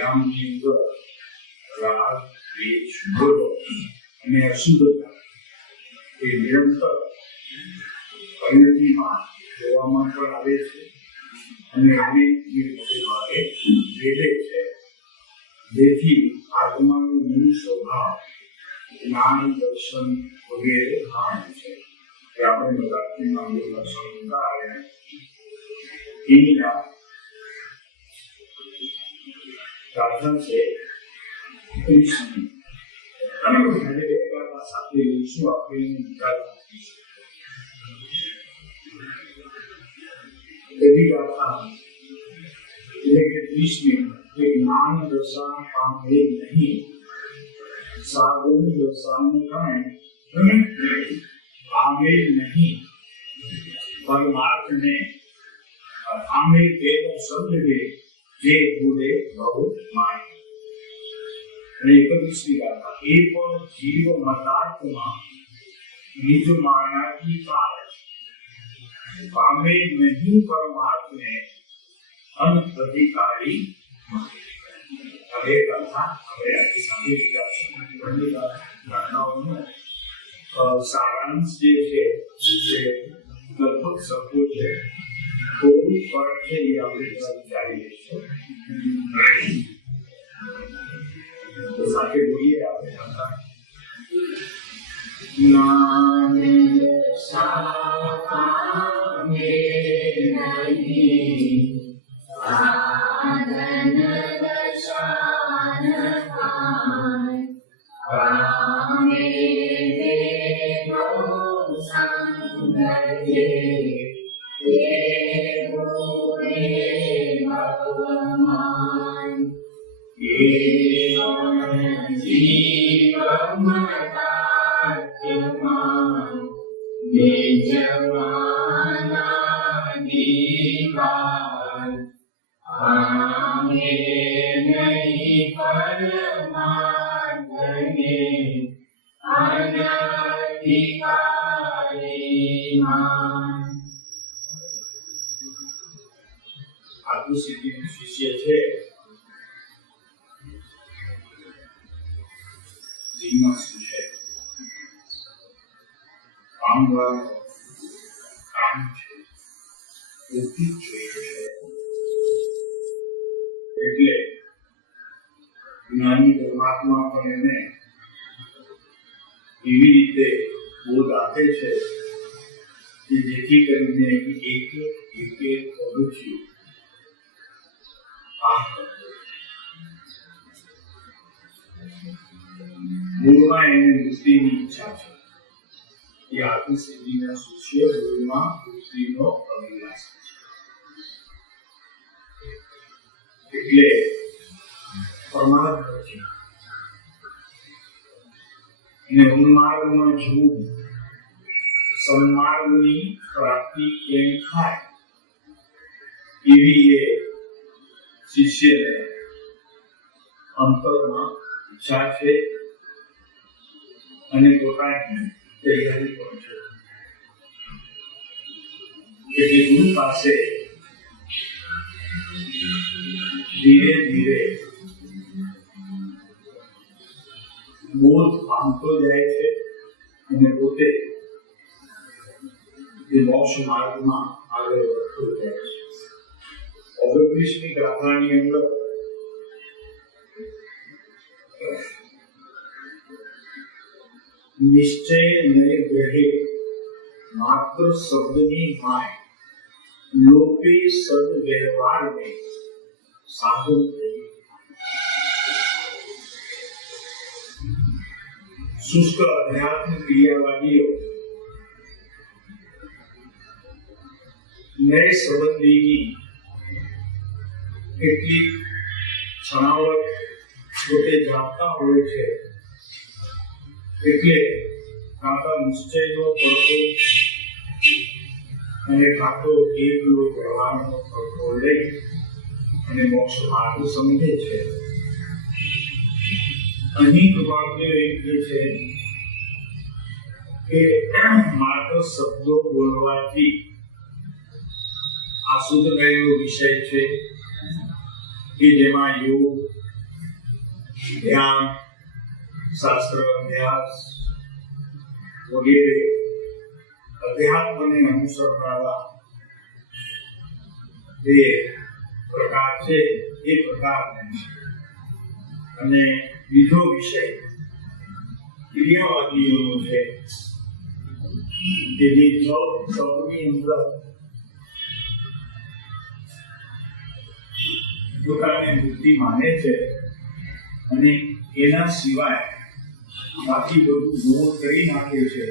પરિણામની અંદર રાગ, દ્વેષ, ક્રોધ અને અશુદ્ધતા એ નિરંતર પરિણતિમાં જોવામાં પણ આવે છે અને અનેક મોટે ભાગે વેદે છે. જેથી આત્માનો મૂળ સ્વભાવ જ્ઞાન, દર્શન વગેરે ભાન છે. આપણે બધા સમજતા આવ્યા. એની ગાથા છે કૃષ્ણ. સાથે લઈશું આપણે એવી ગાથા એટલે કે કૃષ્ણ જે જ્ઞાન દશા પામે નહીં, સાધન દશાને કારણે પામે નહીં, પરમાર્થને પામે તેનો શબ્દ જે બોલે બહુ માય. અને 21મી ગાથા એ પણ જીવ મતાર્થમાં નિજ માયાથી કાળ પામે નહીં, પરમાર્થને અનઅધિકારી. હવે ગાથા હવે આપણી સામે ગાથાઓનો સારાંશ જે છે તે લગભગ શબ્દો છે. થોડું ફરક છે એ આપણે વિચારી લઈશું. તો સાથે બોલીએ આપણે ગાથા. જ્ઞાન સામે નહીં, સાધન દશાન પામે તેનો સંગતે તે બોલે ભગવાન. જીવમતાત્મા નિજમાનાધિકાર પામે નહીં, પરમાર્થને અનધિકારીમાં. આત્મસિદ્ધિ શિષ્ય છે. જીવનમાં શું છે? કામ છે, બુદ્ધિ જોઈએ છે. એટલે જ્ઞાની પરમાત્મા પણ એને એવી રીતે બોધ આપે છે કે જેથી કરીને એક પગથિયું મૂળમાં એને વૃત્તિની ઈચ્છા છે. એ આત્મસિદ્ધિના શિષ્ય મૂળમાં વૃત્તિનો અભિલાષ છે. એટલે પરમાર્થ છે. અને ઉન્માર્ગમાં જોવું, સન્માર્ગની પ્રાપ્તિ કેમ થાય એવી એ શિષ્યને અંતરમાં ઈચ્છા છે અને પોતાની તૈયારી પણ છે. એટલે ગુરુ પાસે ધીરે ધીરે બોધ પામતો જાય છે અને પોતે એ મોક્ષ માર્ગમાં આગળ વધતો જાય છે. 29મી ગાથાની અંદર નિશ્ચય નય ગ્રહે માત્ર શબ્દની માય લોપે સદ વ્યવહારને સાધન થઈ. શુષ્ક અધ્યાત્મ ક્રિયાવાદીઓ નય સંબંધીની કેટલીક છણાવટ પોતે જાણતા હોય છે. એટલે કાંતો નિશ્ચયનો પડતો અને કાંતો એકલો પ્રવાહનો પડતો લઈ અને મોક્ષ માર્ગ સમજે છે. અહીં કૃપાળુદેવ એમ કહે છે કે માત્ર શબ્દો બોલવાથી આ શુદ્ધ ગયેલો વિષય છે કે જેમાં યોગ, ધ્યાન, શાસ્ત્ર અભ્યાસ વગેરે અધ્યાત્મને અનુસરનારા જે પ્રકાર છે એ પ્રકારને અને બીજો વિષય ક્રિયાવાદીઓનો છે કે જે સૌની અંદર પોતાને બુદ્ધિ માને છે અને એના સિવાય બાકી બધું ગુણ કરી નાખે છે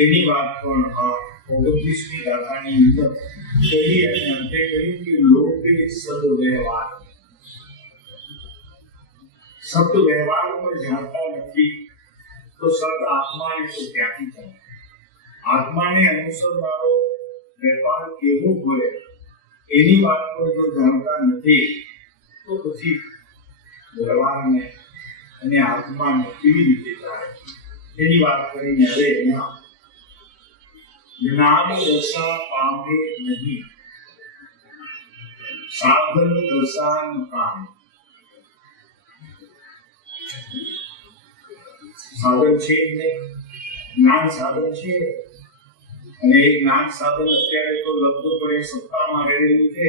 એની વાત પણ 29મી ગાથાની અંદર કહી અને અંતે કહ્યું કે લોકે સદવ્યવહાર શબ્દ વ્યવહાર પર જાણતા નથી તો સદ આત્માને તો ક્યાંથી થાય? આત્માને અનુસરનારો વેપાર કેવો હોય એની વાત પર જો જાણતા નથી તો પછી વ્યવહારને અને આત્માને કેવી રીતે જાય એની વાત કરીને હવે અહીંયા જ્ઞાન દશા પામે નહીં, સાધન દશા ન પામે. સાધન છે જ્ઞાન સાધન છે અને એ જ્ઞાન સાધન અત્યારે તો લબ્ધપણે સત્તામાં રહેલું છે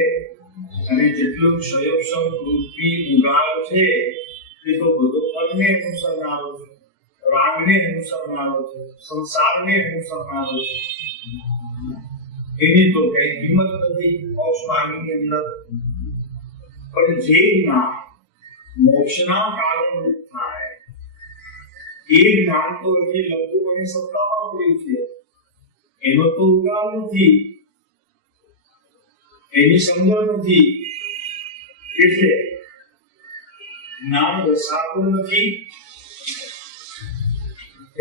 અને જેટલું ક્ષયોક્ષમ રૂપી ઉગાર છે એ તો બધો પદને અનુસરનારો છે, રાગને અનુસરનારો છે, સંસારને અનુસરનારો છે. એની તો કઈ કિંમત નથી મોક્ષમાર્ગની અંદર. પણ જે જ્ઞાન મોક્ષના કારણરૂપ થાય એ જ્ઞાન તો એ લબ્ધપણે સત્તામાં પડ્યું છે, એનો તો ઉગાર નથી, એની સમજણ નથી, એટલે જ્ઞાન રસાતું નથી.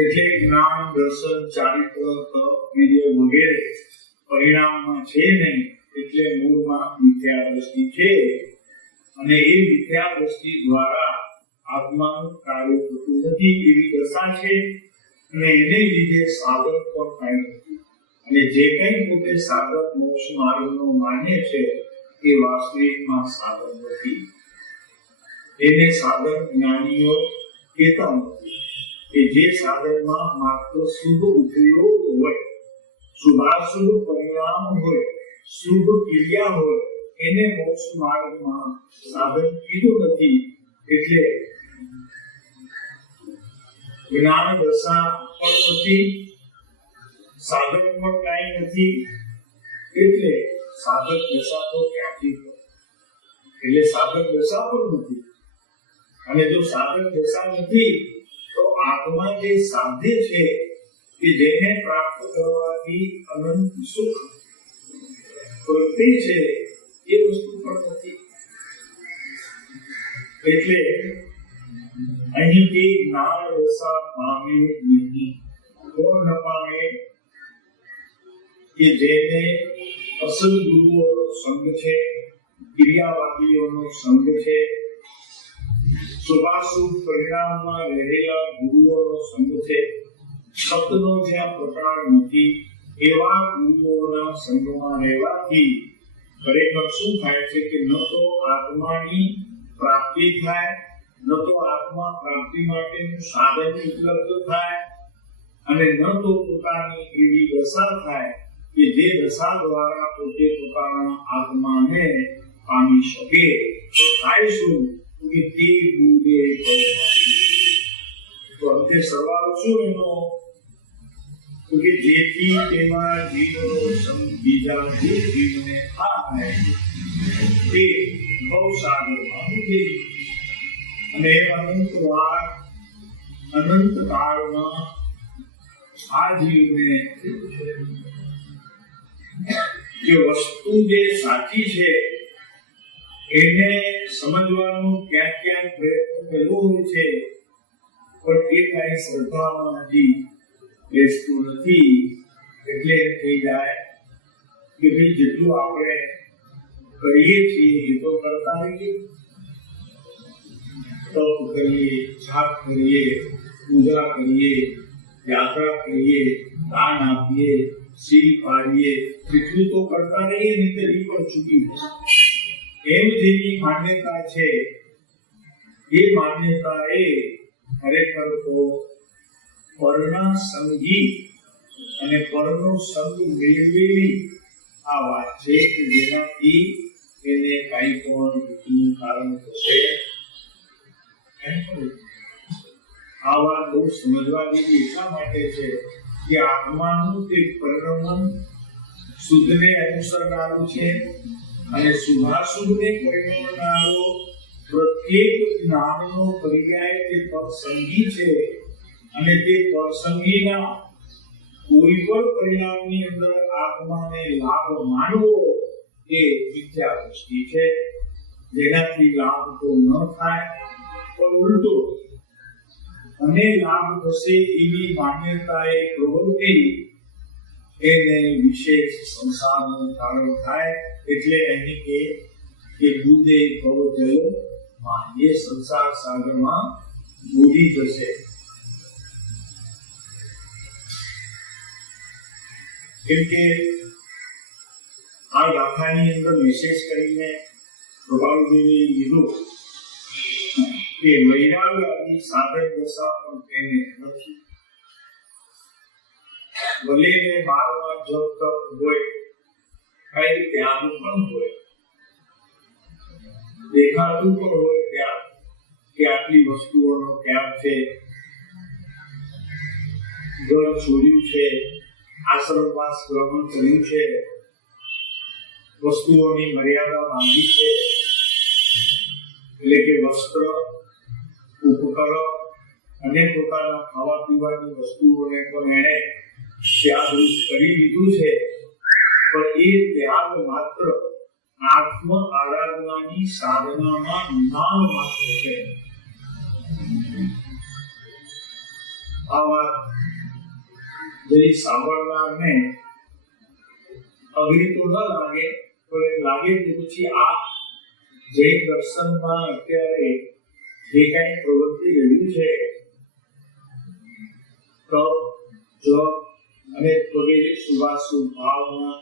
એટલે જ્ઞાન દર્શન ચારિત્ર તપ વીર્ય વગેરે પરિણામમાં છે નહીં, એટલે મૂળમાં મિથ્યા દ્રષ્ટિ છે અને એ મિથ્યા દ્રષ્ટિ દ્વારા આત્માનું કાર્ય થતું નથી એવી દશા છે અને એને લીધે સાધન પણ થાય નથી. અને જે કંઈ પોતે સાધક મોક્ષ માર્ગનો માને છે એ વાસ્તવિકમાં સાધન નથી. એને સાધન જ્ઞાનીઓ કહેતા નથી કે જે સાધનમાં માત્ર શુભ ઉપયોગ હોય, શુભાશુભ પરિણામ હોય, શુભ ક્રિયા હોય એને મોક્ષ માર્ગમાં સાધન કીધું નથી. એટલે જ્ઞાન દશા પણ નથી, સાધન પણ કાંઈ નથી, એટલે સાધક દશા તો ક્યાંથી? એટલે સાધક દશા પણ નથી. અને જો સાધક દશા નથી તો આત્મા જે સાધ્ય છે કે જેને પ્રાપ્ત કરવાથી અનંત સુખ પ્રગટે છે એ વસ્તુ પણ નથી. એટલે અહીંથી જ્ઞાન દશા પામે નહીં. કોણ ન પામે? કે જેને અસલ ગુરુઓનો સંગ છે, ક્રિયાવાદીઓનો સંગ છે, શુભાશુભ પરિણામમાં રહેલા ગુરુઓનો સંગ છે, સતનો જ્યાં પ્રકાર નથી એવા ગુરુઓના સંગમાં રહેવાથી ખરેખર શું થાય છે કે ન તો આત્માની પ્રાપ્તિ થાય, ન તો આત્મા પ્રાપ્તિ માટેનું સાધન ઉપલબ્ધ થાય અને ન તો પોતાની એવી દશા થાય કે જે દશા દ્વારા પોતે પોતાના આત્માને પામી શકે. તો થાય શું કે તે ગુરુએ તો અંતે સરવાળો શું એનો કે જેથી તેમાં જીવનો સંગ બીજા જે જીવને થાય તે બહુ સાગરમાં ડૂબે અને અનંત કાળમાં આ જીવને જે વસ્તુ જે સાચી છે એને સમજવાનો ક્યાંક ક્યાંક પ્રયત્ન કર્યો હોય છે પણ એ કઈ શ્રદ્ધામાં હજી બેસતું નથી. એટલે થઈ જાય કે ભાઈ જેટલું આપણે કરીએ છીએ એ તો કરતા રહીએ, તપ કરીએ, જાપ કરીએ, પૂજા કરીએ, યાત્રા કરીએ, દાન આપીએ, શીલ પાડીએ, એટલું તો કરતા રહીએ, નહીં તો એ પણ ચૂકી જશે. એમ જેની માન્યતા છે એ માન્યતા એ ખરેખર તો પરના સંગી અને પરનો સંગ મેળવેલી આ વાત છે કે જેનાથી એને કઈ પણ દુઃખનું કારણ થશે. આ વાત બહુ સમજવા જેવી એટલા માટે છે કે આત્માનું તે પરિણમન શુદ્ધને અનુસરનારું છે અને શુભાશુભને પરિણમનારો પ્રત્યેક જ્ઞાનનો પર્યાય તે પરસંગી છે અને તે પરસંગીના કોઈ પણ પરિણામની અંદર આત્માને લાભ માનવો એ મિથ્યા દ્રષ્ટિ છે, જેનાથી લાભ તો ન થાય પણ ઉલટો અને લાભ થશે એવી માન્યતાએ પ્રવૃત્તિ એને વિશેષ સંસારનું કારણ થાય. એટલે એની કે બુદ્ધે ભવજલ માં એ સંસાર સાગરમાં ડૂબી જશે. કેમ કે આ ગાથાની અંદર વિશેષ કરીને પ્રભાવદેવે લીધું કે વૈરાગ આદિ સાધક દશા પણ તેને નથી. ભલે ને 12માં જપ તપ હોય, કઈ ત્યાગ પણ હોય, દેખાતું પણ હોય ત્યાગ કે આટલી વસ્તુઓનો ત્યાગ છે, ઘર છોડ્યું છે, આશ્રમવાસ ગ્રહણ કર્યું છે, વસ્તુઓની મર્યાદા બાંધી છે, એટલે કે વસ્ત્ર, ઉપકરણ અને પોતાના ખાવા પીવાની વસ્તુઓને પણ એણે ત્યાગરૂપ કરી દીધું છે. પણ એ ત્યાગ માત્ર આત્મ આરાધનાની સાધનામાં નામ માત્ર છે. આ વાત જરી સાંભળનારને અઘરી તો ન લાગે, પણ એમ લાગે તો પછી આ જૈન દર્શનમાં અત્યારે જે કઈ પ્રવૃત્તિ રહ્યું છે, તપ, જપ અને વગેરે શુભાશુભ ભાવના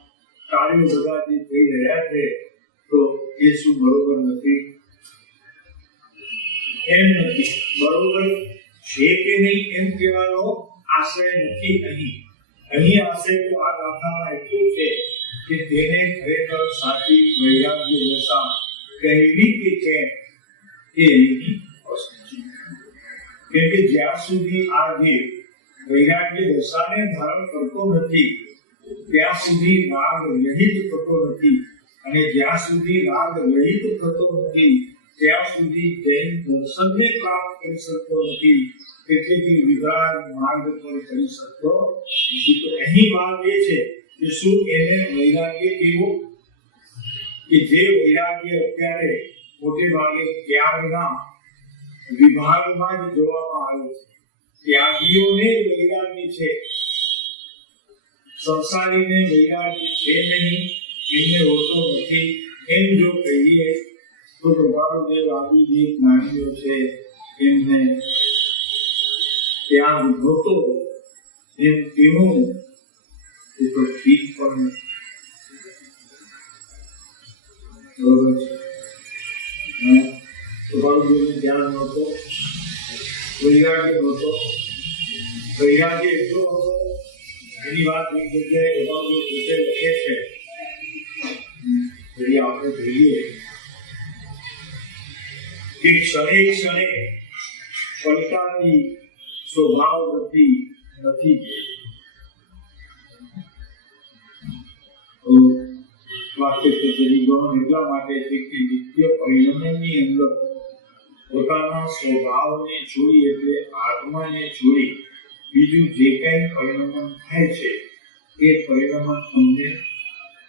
કાર્યો બધા જે થઈ રહ્યા છે, તો એ શું બરોબર નથી? એમ નથી. બરોબર છે કે નહીં એમ કહેવાનો આશય નથી અહીં આશય તો આ ગાથામાં એટલું છે કે તેને ખરેખર સાચી વૈરાગ્ય દશા કહેવી કે કેમ એ અહીંની વસ્તુ છે. કેમ કે જ્યાં સુધી આ જે વૈરાગ્ય દશાને ધારણ કરતો નથી ત્યાં સુધી રાગ રહિત થતો નથી, અને જ્યાં સુધી રાગ રહિત થતો નથી ત્યાં સુધી જૈન દર્શનને પ્રાપ્ત કરી શકતો નથી, એટલે કે વિરાગ માર્ગ પર કરી શકતો નથી. તો અહીં વાત એ છે કે શું એને વૈરાગ્ય કેવો કે જે વૈરાગ્ય અત્યારે મોટે ભાગે ત્યાગના વિભાગમાં જ જોવામાં આવે છે. ત્યાગીઓને વૈરાગ્ય છે, સંસારીને વૈરાગ્ય છે નહીં, એમને હોતો નથી. એમ જો કહીએ તો પ્રભાવદેવ આદિ જે જ્ઞાનીઓ છે એમને ત્યાગ નહોતો એમ કેવું એ તો ઠીક પણ બરોબર છે. પ્રભાવદેવને ધ્યાન નહોતો, વૈરાગ્ય નહોતો. વૈરાગ્ય એટલો હતો, એની વાત એક જગ્યાએ પ્રભાવદેવ પોતે લખે છે, যদি આપણે જોઈએ કે ક્ષણે ક્ષણે પલટાતી સ્વભાવ વૃત્તિ નથી. વાક્ય ગૌણ એટલા માટે છે કે નિત્ય પરિણમની અંદર પોતાના સ્વભાવને છોડી, એટલે આત્માને છોડી બીજું જે કઈ પરિણમન થાય છે એ પરિણમન અમને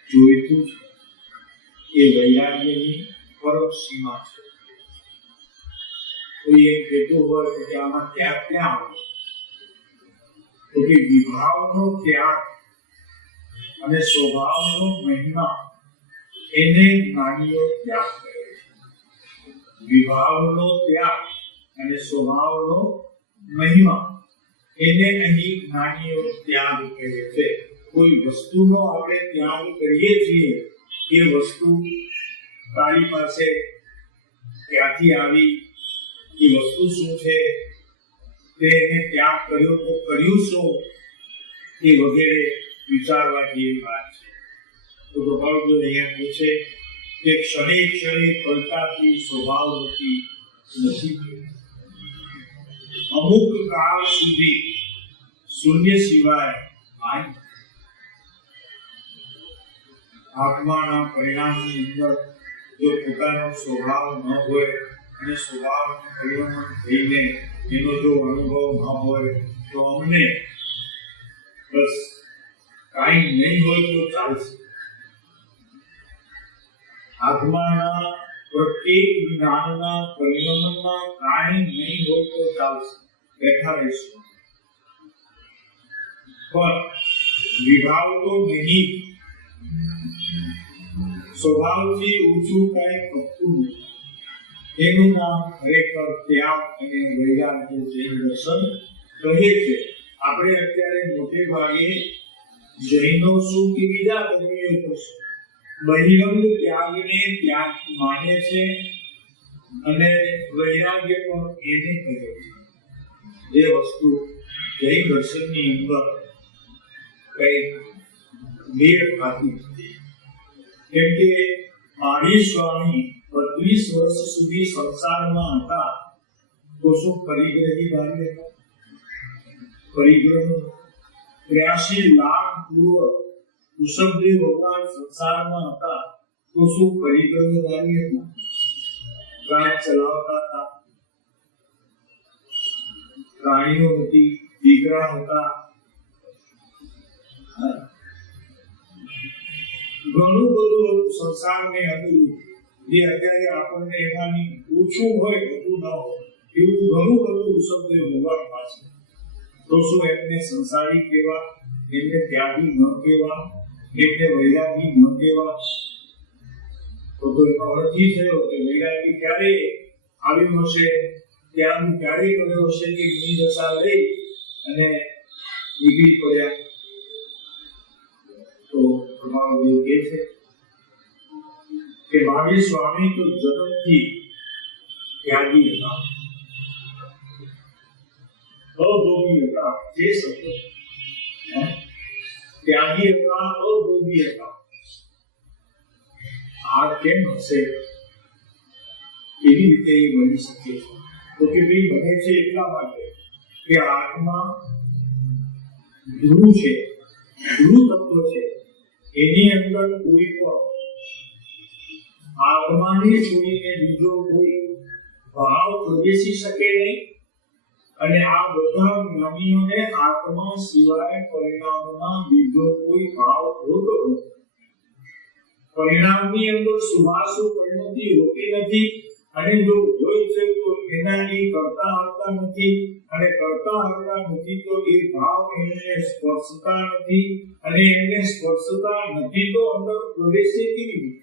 જોઈતું છે. એ વૈરાગ્યની પરમ સીમા છે. કોઈ એક કહેતું હોય કે આમાં ત્યાગ ક્યાં આવે, તો કે વિભાવનો ત્યાગ અને સ્વભાવનો મહિમા એને જ્ઞાનીઓ ત્યાગ કરે છે. વિભાવનો ત્યાગ અને સ્વભાવનો મહિમા એને અહીં જ્ઞાનીઓ ત્યાગ કહે છે. કોઈ વસ્તુનો આપણે ત્યાગ કરીએ છીએ, એ વસ્તુ તારી પાસે ક્યાંથી આવી, એ વસ્તુ શું છે, તેને ત્યાગ કર્યો તો કર્યું શું, એ વગેરે વિચારવા જેવી વાત છે. તો ગોપાલજી અહીંયા પૂછે કે ક્ષણે ક્ષણે પલટાતી સ્વભાવવતી નથી. અમુક કાળ સુધી શૂન્ય સિવાય આત્માના પરિણામની અંદર જો પોતાનો સ્વભાવ ન હોય અને સ્વભાવનું પરિવર્તન થઈને એનો જો અનુભવ ન હોય તો અમને બસ કાંઈ નહીં હોય તો ચાલશે. આત્માના પ્રત્યેક જ્ઞાનના પરિણામમાં કાંઈ નહીં હોય તો ચાલશે, બેઠા રહીશું. પણ વિભાવ તો નહીં, સ્વભાવથી ઊંચું કાંઈ ખપતું નથી. એનું નામ ખરેખર ત્યાગ અને વૈરાગ્ય જૈન દર્શન કહે છે. આપણે અત્યારે મોટે ભાગે જૈનો શું કે બીજા ધર્મીઓ તો શું બહિરંગ ત્યાગને ત્યાગ માને છે અને વૈરાગ્ય પણ એને કહે છે. જે વસ્તુ જૈન દર્શનની અંદર કઈ મેળ ખાતી નથી. કેમ કે મહાવીર સ્વામી 32 વર્ષ સુધી સંસારમાં હતા તો શું પરિગ્રહી ધારી હતા? પરિગ્રહ 83 લાખ પૂર્વ ઋષભદેવ ભગવાન સંસારમાં હતા તો શું પરિગ્રહ ધારી હતા? ગાય ચલાવતા હતા, પ્રાણીઓ હતી, દીકરા હતા, ઘણું બધું સંસારને અનુરૂપ જે અત્યારે આપણને એમાંની ઓછું હોય બધું ન હોય એવું ઘણું બધું ઋષભદેવ ભગવાન પાસે. તો શું એમને સંસારી કહેવા, એમને ત્યાગી ન કહેવા, એમને વૈરાગી ન કહેવા? તો એનો અર્થ એ થયો કે વૈરાગી ક્યારે આવ્યો હશે, ત્યાગ ક્યારે કર્યો હશે કે ગુણી દશા લઈ અને નીકળી પડ્યા. તો તમારો દેવ કહે છે કે મહાવીર સ્વામી તો જન્મથી ત્યાગી હતા, અભોગી હતા. જે શબ્દ ત્યાગી હતા, અભોગી હતા. આ કેમ હશે? એવી રીતે એ બની શકે છે. તો કે ભાઈ બને છે એટલા માટે કે આત્મા ધ્રુવ છે, ધ્રુવ તત્વ છે. એની અંદર કોઈ પણ આત્માને છોડીને બીજો કોઈ ભાવ પ્રવેશી શકે નહીં. અને આ બધા જ્ઞાનીઓને આત્મા સિવાય પરિણામમાં બીજો કોઈ ભાવ હોતો નથી. પરિણામની અંદર શુભાશુભ પરિણતિ હોતી નથી. અને જો હોય છે તો એનાની કરતા હરતા નથી, અને કરતા હરતા નથી તો એ ભાવ એને સ્પર્શતા નથી, અને એને સ્પર્શતા નથી તો અંદર પ્રવેશે કેવી રીતે?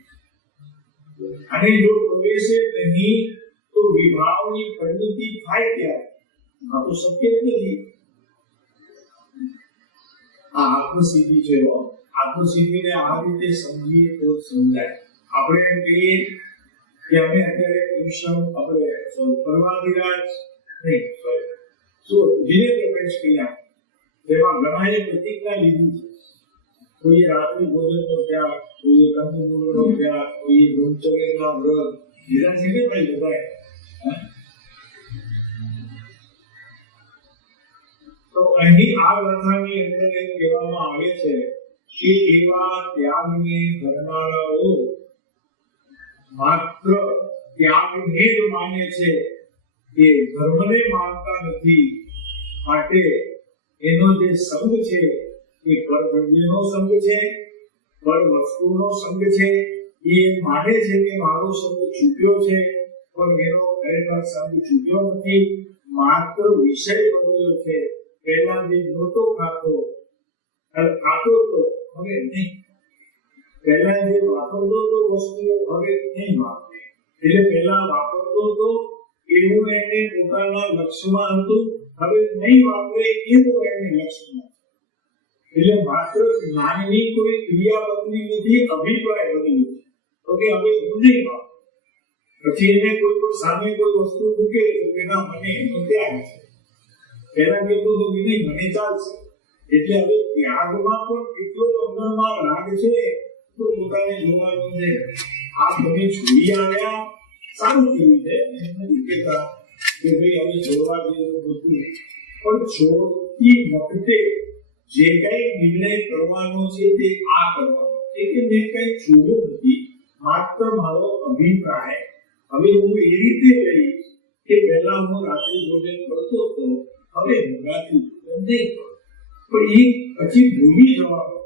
અને જો પ્રવેશે નહીં તો વિભાવની પરિણતિ થાય ત્યારે આ તો શક્ય જ નથી. આ આત્મસિદ્ધિ છે. આત્મસિદ્ધિને આ રીતે સમજીએ તો સમજાય. આપણે એમ કહીએ કે અમે અત્યારે કમિશન આપણે પરવાદિરાજ નહીં શું ધીરે પ્રવેશ કર્યા, તેમાં ઘણાએ પ્રતિજ્ઞા લીધી છે. કોઈએ રાત્રિ ભોજનનો ત્યાગ, કોઈએ કંદમૂળનો ત્યાગ, કોઈએ બ્રહ્મચર્યના વ્રત લીધા છે કે ભાઈ બધાએ. તો અહીં આ ગ્રંથની અંદર એમ કહેવામાં આવે છે કે એવા ત્યાગને કરનારાઓ માત્ર ત્યાગને જ માને છે, એ ધર્મને માનતા નથી. માટે એનો જે સંગ છે એ પરબ્રહ્મનો સંગ છે, પર વસ્તુનો સંગ છે. એ માને છે કે મારો સંગ છૂટ્યો છે, પણ એનો ખરેખર સંગ છૂટ્યો નથી, માત્ર વિષય બદલ્યો છે. પહેલા જે નહોતો ખાતો તો હવે નહીં, પહેલા જે વાપરતો તો વસ્તુઓ હવે નહીં વાપરે. એટલે પહેલા વાપરતો તો એવું એને પોતાના લક્ષ્યમાં હતું, હવે નહીં વાપરે એવું એને લક્ષ્યમાં. એટલે માત્ર જ્ઞાનની કોઈ ક્રિયા બદલી નથી, અભિપ્રાય બદલ્યો છે. તો કે હવે હું નહીં વાપરું. પછી એને કોઈ પણ સામે કોઈ વસ્તુ મૂકે તો કે ના મને એનો ત્યાગ છે. પહેલા કહેતો તો કે નહીં મને ચાલશે. એટલે હવે ત્યાગમાં પણ કેટલો અંદરમાં રાગ છે તો પોતાને જોવાનું છે. આ તમે છોડી આવ્યા સારું કર્યું છે એમ નથી કહેતા કે ભાઈ હવે છોડવા જેવું હતું, પણ છોડતી વખતે જે કઈ નિર્ણય કરવાનો છે તે આ કરવાનો છે કે મેં કઈ છોડ્યું નથી, માત્ર મારો અભિપ્રાય હવે હું એ રીતે લઈશ કે પહેલા હું રાત્રિ ભોજન કરતો હતો, હવે હું રાત્રિ ભોજન નહીં કરું. પણ એ પછી ભૂલી જવાનું,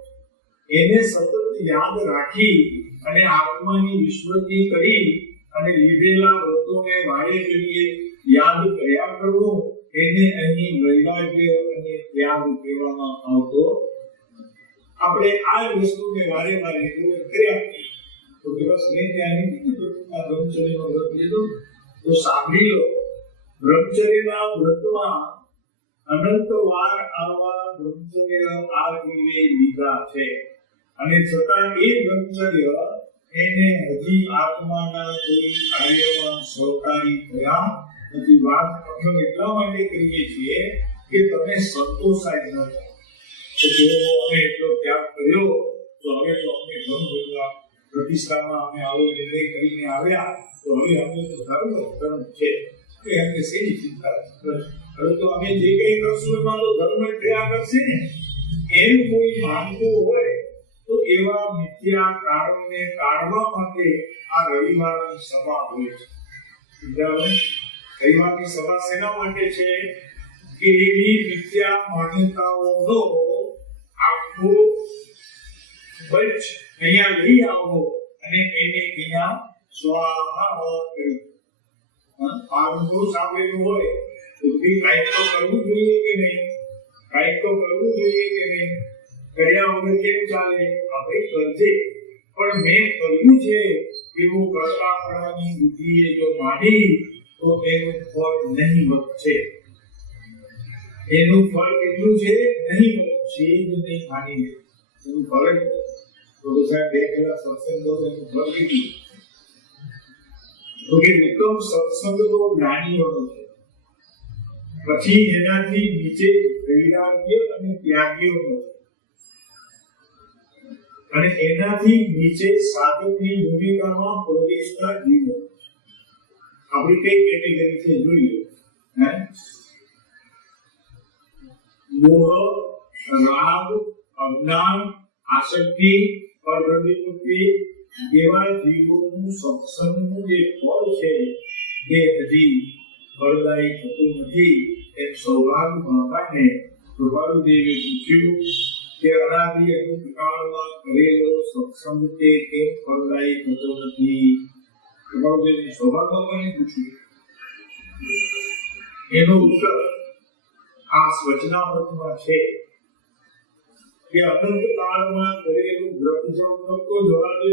એને સતત યાદ રાખી અને આત્માની વિસ્મૃતિ કરી અને લીધેલા વ્રતોને વારે ઘડીએ યાદ કર્યા કરવું, એને અહીં વૈરાગ્ય અને ત્યાગ કહેવામાં આવતો. આપણે આ વસ્તુને વારે વારે કર્યા તો બસ મેં ત્યાં બ્રહ્મચર્યનો વ્રત લીધો તો સાંભળી લો, બ્રહ્મચર્યના વ્રતમાં અનંત વાર આવા બ્રહ્મચર્ય આ જીવે લીધા છે અને છતાં એ બ્રહ્મચર્ય એને હજી આત્માના કોઈ કાર્યમાં સહકારી થયા નથી. વાત આપણે એટલા માટે કરીએ છીએ કે તમે સંતોષાય ન થાઓ કે જો અમે એટલો ત્યાગ કર્યો તો હવે તો અમને ઘણું બધું પ્રતિષ્ઠામાં અમે આવો નિર્ણય કરીને આવ્યા તો હવે અમે તો ધર્મ છે કે અમને શેની ચિંતા છે, હવે તો અમે જે કંઈ કરશું એમાં તો ધર્મ જ થયા કરશે ને, એમ કોઈ માનતું હોય તો એવા મિથ્યા કારણને કાઢવા માટે આ રવિવારની સભા હોય છે. રવિવારની સભા શેના માટે છે કે એવી મિથ્યા માન્યતાઓનો આખો બંચ અહીંયા લઈ આવો અને એને અહીંયા સ્વાહા કરી. પારંપરિક સાંભળેલું હોય તો કાંઈક તો કરવું જોઈએ કે નહીં, કાંઈક તો કરવું જોઈએ કે નહીં, કર્યા વગર કેમ ચાલે? આપણે કરજે, પણ મેં કર્યું છે એવું કરતા કરવાની બુદ્ધિએ જો માની તો એનું ફળ નહીં વધશે. એનું ફળ કેટલું છે? નહીં વધશે જ નહીં માની લે એનું ફળ જ. તો સાહેબ બે કલાક સત્સંગ તો એનું ફળ કેટલું? તો કે ઉત્તમ સત્સંગ તો જ્ઞાનીઓનો છે, પછી એનાથી નીચે વૈરાગ્ય અને ત્યાગીઓનો છે, અને એનાથી નીચે સાધકની ભૂમિકામાં પ્રવેશતા જીવો. આપણી કઈ કેટેગરી છે જોઈએ? મોહ, રાગ, અજ્ઞાન, આસક્તિ, પરવૃત્તિ એવા જીવોનું સત્સંગનું જે ફળ છે તે હજી ફળદાયી થતું નથી. એમ સૌભાગ્ય બાબાને કૃપાલુદેવે પૂછ્યું કે અનાદિ અનુકાળમાં કરેલો સત્સંગ તે કેમ ફળદાયી થતો નથી? કૃપાલુદેવે સૌભાગ્ય બાબાને પૂછ્યું. એનો ઉત્તર આ વચનામૃતમાં છે કે અનંત કાળમાં કરેલું વ્રત તો જવા દો,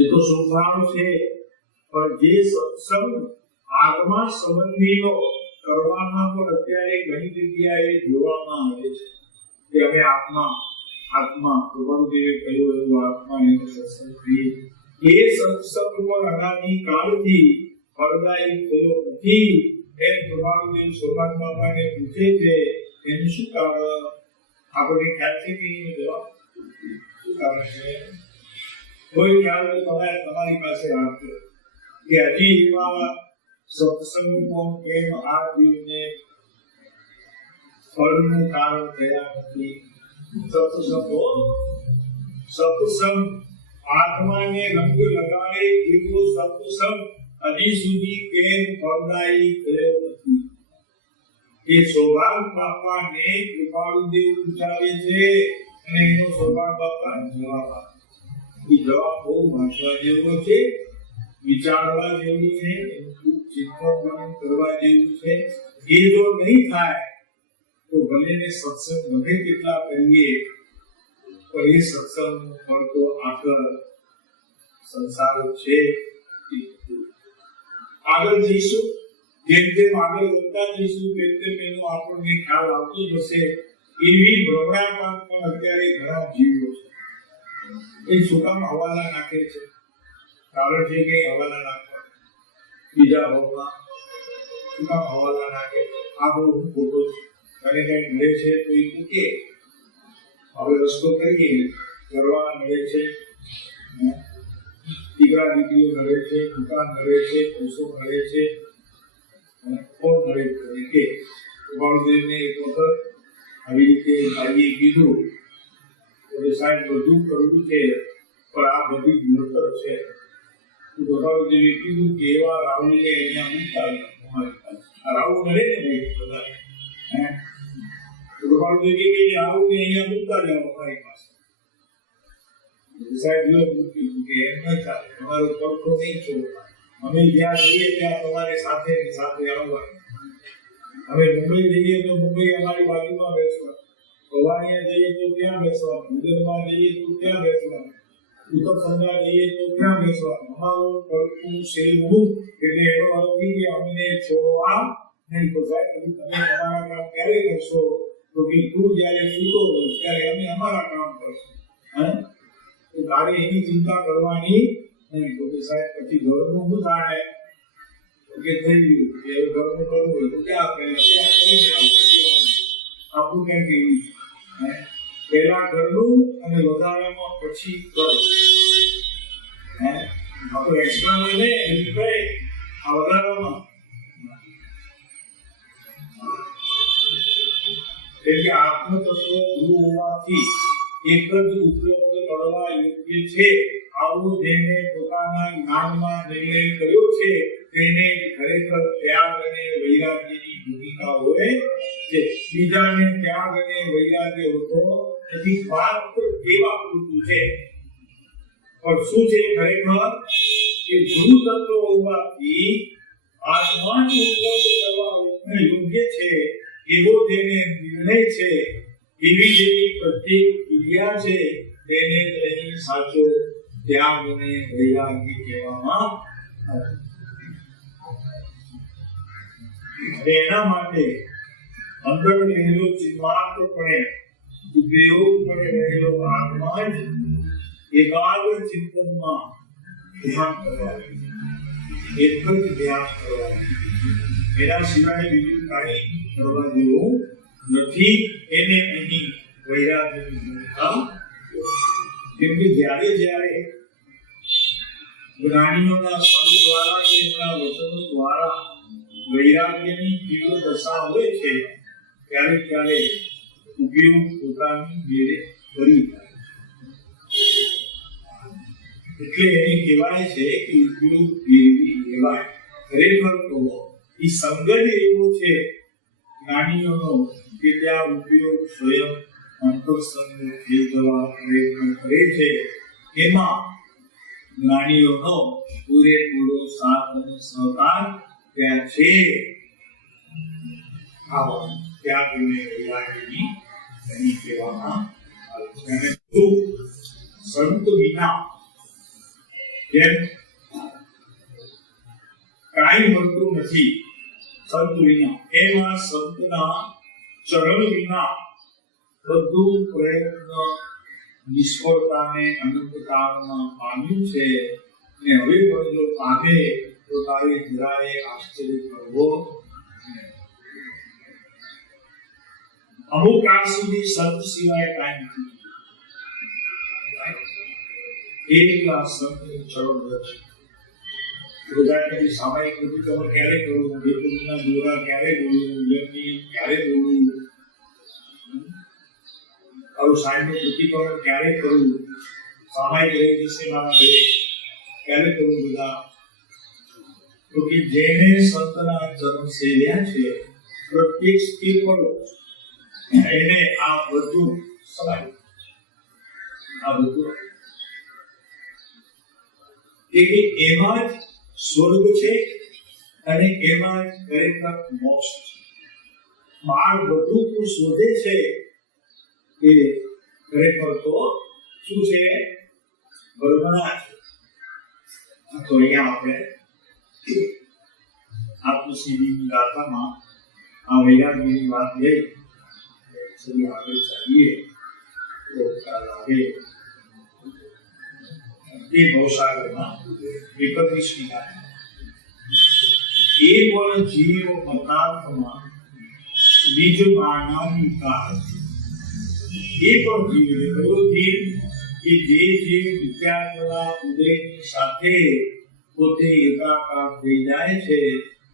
એ તો શોભાનું છે, પણ જે સત્સંગ આત્મા સંબંધીનો કરવામાં પણ અત્યારે ઘણી જગ્યાએ જોવામાં આવે છે કે અમે આત્મા પ્રભુદેવે કહ્યું એવું આત્મા એનો સત્સંગ કરીએ. એ સત્સંગ પણ અનાદિકાળથી ફળદાયી થયો નથી એમ પ્રભુદેવ સોપાન બાબાને પૂછે છે. એનું શું કારણ? આપણને ખ્યાલ છે કે એનો જવાબ શું કારણ છે? કોઈ ખ્યાલ તમારી પાસે આવતો કે હજી એવા સત્સંગ કેમ આ જીવને ફળનું કારણ થયા નથી? સત્સંગ આત્માને રંગ લગાડે એવો સત્સંગ હજી સુધી કેમ ફળદાયી થયો નથી? એ સૌભાગ્ય બાપાને કૃપાલુદેવ પૂછાવે છે અને એનો સૌભાગ્ય બાપા જવાબ આપે. એ જવાબ બહુ વાંચવા જેવો છે, વિચારવા જેવું છે, ચિંતન કરવા જેવું છે. એ જો નહીં થાય તો ભલે ને સત્સંગ ભલે કેટલા કરીએ તો એ સત્સંગ ફળ તો આગળ સંસાર છે. આગળ જઈશું, જેમ જેમ આગળ વધતા જઈશું તેમ તેમ એનો આપણને ખ્યાલ આવતો જશે. એવી ભ્રમણામાં પણ અત્યારે ઘણા જીવો છે. એ શું કામ હવાલા નાખે છે? કારણ છે કે હવાલા નાખવા બીજા ભાવમાં શું કામ હવાલા નાખે આ બહુ ખોટો છે અને કઈ મળે છે તો એ કે હવે રસ્તો કરીએ ઘરવાળા મળે છે દીકરા દીકરીઓ મળે છે દુકાન મળે છે પૈસો મળે છે કોણ મળે છે કે બાળદેવને એક વખત આવી રીતે ભાઈએ કીધું કે સાહેબ બધું કરવું છે પણ આ બધી ગુણતર છે તો બાળદેવે કીધું કે એવા રાહુલને અહીંયા મૂકતા આ રાહુલ મળે ને ભાઈ બધા બાળદેવ કે રાહુલને અહીંયા મૂકતા જાઓ અમારી પાસે સાહેબ જો મૂકી કે એમ ન ચાલે તમારો પડખો નહીં છોડતા અમે જ્યાં જઈએ ત્યાં તમારે સાથે સાથે આવવાનું હવે મુંબઈ જઈએ તો મુંબઈ અમારી બાજુમાં બેસવાનું ભવાનિયા જઈએ તો ત્યાં બેસવાનું ઉદરમાં જઈએ તો ત્યાં બેસવાનું ઉત્તર સંધા જઈએ તો ત્યાં બેસવાનું અમારું પડખું સેવું એટલે એનો અર્થ કે અમને છોડવા નહીં તો સાહેબ તમે તમારા કામ ક્યારે કરશો તો કે તું જ્યારે છૂટો ત્યારે અમે અમારા કામ કરશું હા તો તારે એની ચિંતા કરવાની નહીં તો સાહેબ પછી ઘરનું શું થાય કે થઈ ગયું કે ઘરનું કરવું હોય તો ક્યાં આપણે આપણું કેમ કેવું છે પહેલા ઘરનું અને વધારામાં પછી ઘર આપણે એક્સ્ટ્રામાં લે એમ કહે આ વધારામાં એટલે આત્મતત્વ ધ્રુવ હોવાથી એક જ ઉપલબ્ધ કરવા યોગ્ય છે આવું જેને પોતાના જ્ઞાનમાં નિર્ણય કર્યો છે તેને ખરેખર ત્યાગ અને વૈરાગ્યની ભૂમિકા હોય છે બીજાને ત્યાગ અને વૈરાગ્ય હોતો નથી માત્ર એવા પૂરતું છે પણ શું છે ખરેખર કે ધ્રુવ તત્વ હોવાથી આત્માને ઉપલબ્ધ કરવા યોગ્ય છે એવો જેને નિર્ણય છે એવી જેવી પ્રત્યેક ક્રિયા છે તેને અહીં સાચો ત્યાગ અને વૈરાગ્ય કહેવામાં આવે એના માટે અંદર રહેલો ચિત્તમાત્રપણે ઉપયોગપણે રહેલો આત્મા જ એકાગ્ર ચિંતનમાં ધ્યાન કરવાનું એક જ ધ્યાન કરવાનું એના સિવાય બીજું કાંઈ કરવા જેવું નથી એને અહીં વૈરાગ્યની ભૂમિકા કેમ કે જ્યારે જ્યારે જ્ઞાનીઓના શબ્દ દ્વારા કે એમના વચનો દ્વારા વૈરાગ્યની તીવ્ર દશા હોય છે ત્યારે ત્યારે ઉપયોગ પોતાની મેળે કરી જાય એટલે એને કહેવાય છે કે ઉપયોગ ફેરવી લેવાય ખરેખર તો એ સંગત એવો છે જ્ઞાનીઓનો કે ત્યાં ઉપયોગ સ્વયં અંતરસંગ ફેરવવા પ્રયત્ન કરે છે એમાં જ્ઞાનીઓનો પૂરેપૂરો સાથ અને સહકાર ત્યાં છે આવા ત્યાગને વૈરાગ્યની અહીં કહેવામાં આવે છે અને સંત વિના જેમ કાંઈ મળતું નથી સંત વિના એમાં સંતના ચરણ વિના બધું પ્રયત્ન નિષ્ફળતાને અનંતકાળમાં પામ્યું છે અને હવે પણ જો પામે તો તારે જરાય આશ્ચર્ય કરવો અમુક કાળ સુધી સંત સિવાય કાંઈ નથી એટલા સંતનું ચરણ છે ગુજરાતની સામાયિક પ્રતિક્રમણ ક્યારે કરવું બેટુના દોરા ક્યારે બોલવું યજ્ઞ ક્યારે બોલવું આવું સાંજનું પ્રતિક્રમણ ક્યારે કરવું સામાયિક રહી જશે મારા બે ક્યારે કરવું બધા તો કે જેને સંતના ચરણ સેવ્યા છે પ્રત્યેક સ્થિર પર એને આ બધું સમાય આ બધું કે એમાં જ સ્વર્ગ છે અને એમાં જ ખરેખર મોક્ષ છે બાર બધું તું શોધે છે એ ખરેખર તો શું છે બરગણા છે તો અહીંયા આપણે આત્મસિદ્ધિની ગાથામાં આ વૈરાગ્યની વાત લઈ સૌ આગળ ચાલીએ તો ખ્યાલ આવે એ ગૌસાગરમાં 31મી વાત. એ પણ જીવ પદાર્થમાં બીજ માનવી કાળ. એ પણ જીવ કયો જીવ કે જે જીવ વિચારના ઉદયની સાથે પોતે એકાકાર થઈ જાય છે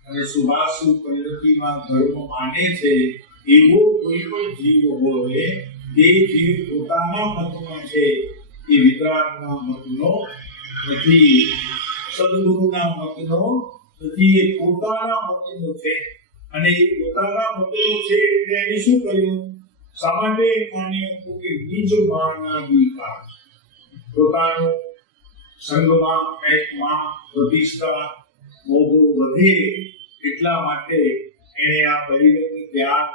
અને સુભાસુ પરિણતિમાં ધર્મ માને છે, એવો કોઈ પણ જીવ હોય તે જીવ પોતાના મતમાં છે, એ વિતરાગના મતનો નથી, સદગુરુના મતનો નથી, એ પોતાના મતનો છે. અને એ પોતાના મતનો છે એટલે એને શું કર્યું? સામાન્ય માન્યું કે બીજ માના વિકાર, પોતાનો સંગમાં એકમાં પ્રતિષ્ઠા મોભો વધે એટલા માટે એને આ બલિદાન ત્યાગ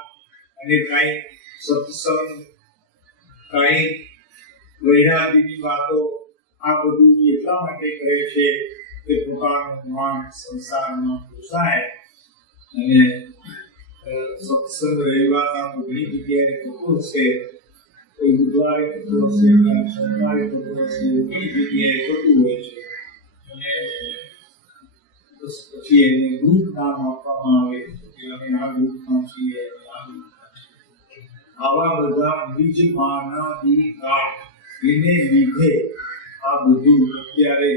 અને કાંઈ સત્સંગ, કાંઈ વૈરાગીની વાતો, આ બધું એટલા માટે કરે છે કે પોતાનું મન સંસારમાં પોસાય. અને સત્સંગ રવિવારના ઘણી જગ્યાએ થતું હશે, કોઈ બુધવારે થતું હશે, સોમવારે થતું હશે, ઘણી જગ્યાએ થતું હોય છે. અને પછી એને ગ્રુપ નામ આપવામાં આવે કે અમે આ ગ્રુપમાં છીએ, આવા બધા બીજમાના વિકાર એને લીધે આ બધું અત્યારે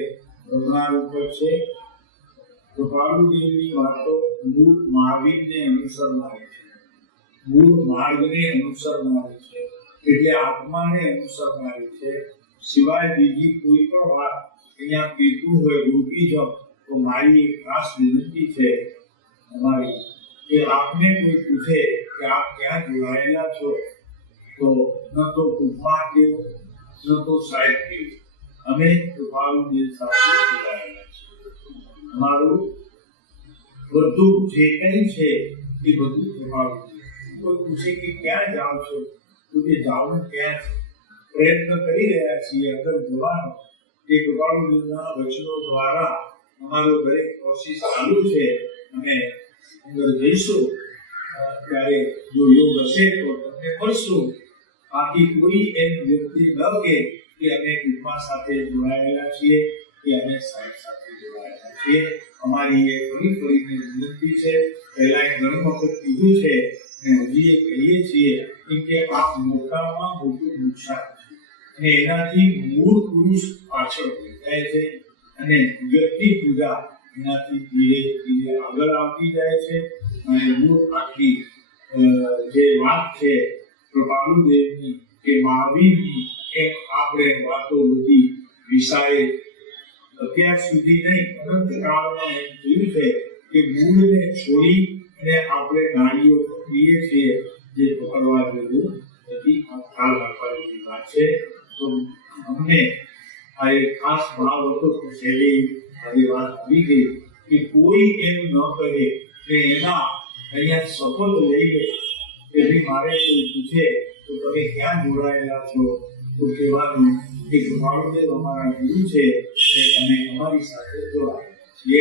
ભગવાન ઉપર છે. તો બાળુદેવની વાતો મૂળ માર્ગને અનુસરનારી છે, મૂળ માર્ગને અનુસરનારી છે, એટલે આત્માને અનુસરનારી છે. સિવાય બીજી કોઈ પણ વાત અહીંયા કીધું હોય રૂકી જાઓ તો મારી એક ખાસ વિનંતી છે અમારી કે આપને કોઈ પૂછે કે આપ ક્યાં જોડાયેલા છો, તો ન તો કુમાર દેવ ન તો સાહેબ દેવ, અમે કૃપાલુદેવ સાથે જોડાયેલા છીએ. અમારું બધું જે કંઈ છે એ બધું કૃપાલુદેવ. કોઈ પૂછે કે ક્યાં જાઓ છો, તો કે જાવું ક્યાં છે, પ્રયત્ન કરી રહ્યા છીએ આગળ જવાનો. એ કૃપાલુદેવના વચનો દ્વારા અમારો દરેક પ્રોસેસ ચાલુ છે. અમે અંદર જઈશું ત્યારે જો યોગ હશે તો તમને મળશું. બાકી કોઈ એમ વ્યક્તિ ન કે અમે કૃપા સાથે જોડાયેલા છીએ કે અમે સાહેબ સાથે જોડાયેલા છીએ. અમારી એ ફરીને વિનંતી છે. પહેલા ઘણી વખત કીધું છે અને હજી એ કહીએ છીએ કે આ મોટામાં મોટું નુકસાન છે અને એનાથી મૂળ પુરુષ પાછળ જાય છે અને વ્યક્તિ પૂજા એનાથી ધીરે ધીરે આગળ આવતી જાય છે. અને મૂળ આખી જે વાત છે કૃપાલુદેવની કે મહાવીરની, એમ આપણે વાતો બધી વિષય અત્યાર સુધી નહીં અનંત કાળમાં એમ જોયું છે કે મૂળને છોડી અને આપણે નાળીઓ પકડીએ છીએ, જે પકડવા જેવું નથી. આ ખ્યાલ રાખવાની વાત છે. તો અમને આ એક ખાસ ભાવ હતો કે છેલ્લી આવી વાત આવી ગઈ કે કોઈ એમ ન કહે કે એના અહીંયા શપથ લઈ લે કે ભાઈ મારે કોઈ પૂછે તો તમે ક્યાં જોડાયેલા છો, તો કહેવાનું કે કૃપાલુદેવ અમારા ગુરુ છે અને અમે અમારી સાથે જોડાયેલા છીએ.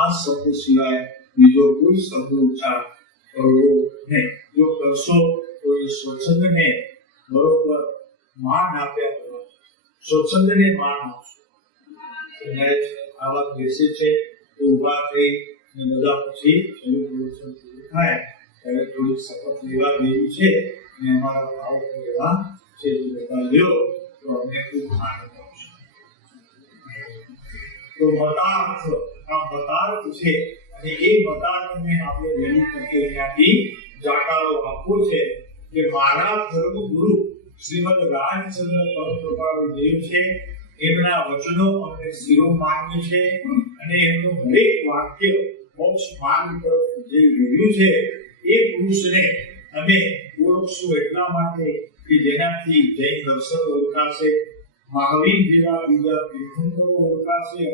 આ શબ્દ સિવાય બીજો કોઈ શબ્દ ઉચ્ચાર કરવો નહીં. જો કરશો તો એ સ્વચ્છંદને બરોબર માન આપ્યા કરો, સ્વચ્છંદને માન આપશો. આવા બેસે છે તો ઉભા થઈ અને બધા પછી થાય ત્યારે થોડીક શપથ લેવા જેવી છે અને અમારા ભાવ લેવા છે. બધા લ્યો તો અમને ખૂબ આનંદ આવશે. તો મતાર્થ, આ મતાર્થ છે અને એ મતાર્થને આપણે વહેલી તકે અહીંયાથી જાકારો આપવો છે કે મારા ધર્મ ગુરુ શ્રીમદ રાજચંદ્ર પરમપ્રભાવી દેવ છે. એમના વચનો અમને શિરોમાન્ય છે અને એમનું દરેક વાક્ય મોક્ષ માર્ગ તરફ જઈ રહ્યું છે. એ પુરુષને અમે ઓળખશું એટલા માટે કે જેનાથી જૈન દર્શન ઓળખાશે, મહાવીર જેવા બીજા તીર્થંકરો ઓળખાશે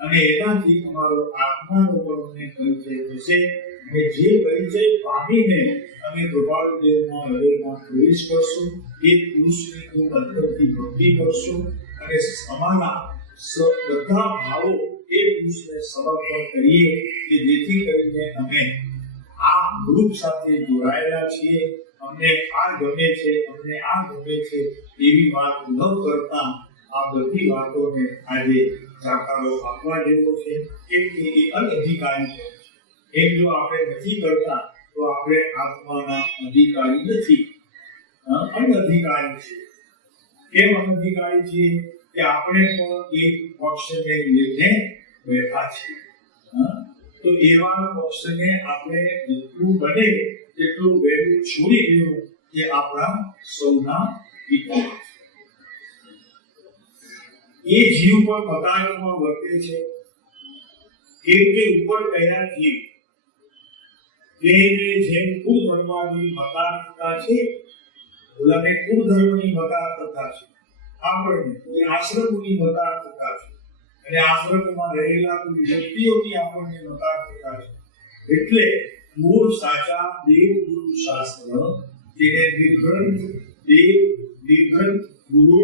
અને એનાથી અમારો આત્માનો પણ પરિચય થશે. અને જે પરિચય પામીને અમે કૃપાલુદેવના હૃદયમાં પ્રવેશ કરશું, એ પુરુષની ખૂબ અંતરથી ભક્તિ કરશું અને અમારા બધા ભાવો એ પુરુષને સમર્પણ કરીએ કે જેથી કરીને અમે આ ગ્રુપ સાથે જોડાયેલા છીએ, અમને આ ગમે છે, અમને આ ગમે છે એવી વાત ન કરતા આ બધી વાતોને આજે જાકારો આપવા જેવો છે. કેમ કે એ અનઅધિકારી છે. એમ જો આપણે નથી કરતા તો આપણે આત્માના અધિકારી નથી, અનઅધિકારી છે. કેમ અનઅધિકારી છીએ? કે આપણે પણ એક પક્ષને લઈને બેઠા છીએ. તો એવા પક્ષને આપણે જેટલું બને તેટલું વહેલું છોડી દેવું એ આપણા સૌના હિતમાં છે. એ જીવ પણ પદાર્થમાં વર્તે છે. કેમ કે ઉપર કયા જીવ જેમ કુલ ધર્મની મતાર્થતા છે, ઓલાને કુલ ધર્મની મતાર્થતા છે, આપણને આશ્રમની મતાર્થતા છે, અને આશ્રમમાં રહેલા વ્યક્તિઓની આપણને મતાર્થતા છે. એટલે મૂળ સાચા દેવ ગુરુ શાસ્ત્ર, જેને નિર્ગ્રંથ ગુરુ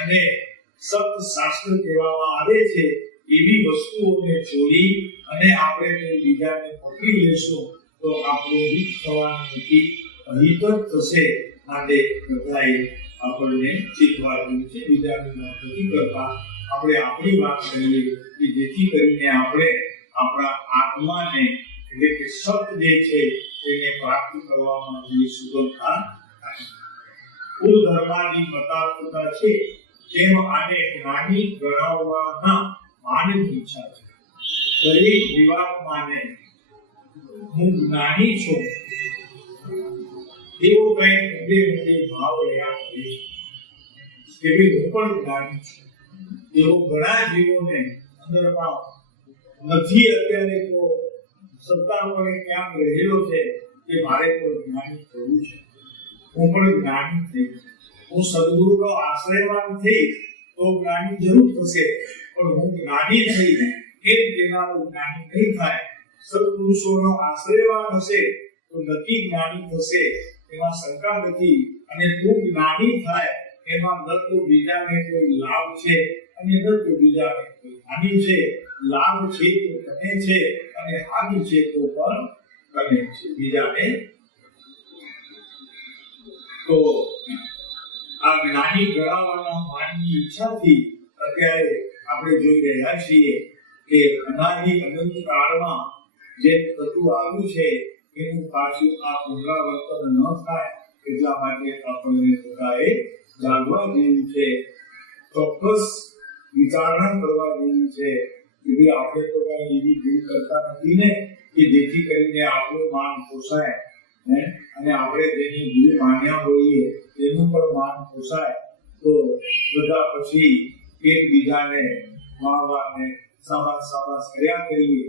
અને સપ્ત શાસ્ત્ર કહેવામાં આવે છે, એવી વસ્તુઓને છોડી અને આપણે બીજાને પકડી લેશું તો આપણું હિત થવાનું નથી, અહિત જ થશે. માટે બધાએ આપણને ચિતવાનું છે. બીજાની વાત નથી કરતા, આપણે આપણી વાત કરીએ કે જેથી કરીને આપણે આપણા આત્માને એટલે કે સત જે છે તેને પ્રાપ્ત કરવામાં જે સુગમતા થાય. કુલ ધર્માની પતાર્થતા છે તેમ આને જ્ઞાની ગણાવવાના માનની ઈચ્છા છે. દરેક જીવાત્માને હું જ્ઞાની છું એવો કઈ ઊંડે ભાવ રહ્યા હોય છે કે હું પણ જ્ઞાની છું. એવો ઘણા જીવોને અંદરમાં નથી. અત્યારે તો સત્તાપણે ક્યાંક રહેલો છે કે મારે પણ જ્ઞાની થવું છે, હું પણ જ્ઞાની થઈ, હું સદગુરુનો આશ્રયવાન થઈ તો જ્ઞાની જરૂર થશે, પણ હું જ્ઞાની થઈ એમ કેનારો જ્ઞાની નહીં થાય. સત્પુરુષોનો આશ્રયવાન હશે તો નક્કી જ્ઞાની થશે, એમાં શંકા નથી. અને તું જ્ઞાની થાય એમાં ન તો બીજાને કોઈ લાભ છે અને ન તો બીજાને કોઈ હાનિ છે. લાભ છે તો તને છે અને હાનિ છે તો પણ તને છે, બીજાને. તો આ જ્ઞાની ગણાવવાના માનની ઈચ્છાથી અત્યારે આપણે જોઈ રહ્યા છીએ કે અનાદિ અનંત કાળમાં જે થતું આવ્યું છે એનું પાછું આ પુનરાવર્તન ન થાય એટલા માટે આપણને બધાએ જાગવા જેવું છે, ચોક્કસ વિચારણા કરવા જેવી છે કે આપણે તો કઈ એવી ભૂલ કરતા નથી ને કે જેથી કરીને આપણું માન પોસાય અને આપણે જેની ભૂલ માન્યા હોઈએ તેનું પણ માન પોસાય. તો બધા પછી એકબીજાને વાળવાને સાબાસ કર્યા કરીએ.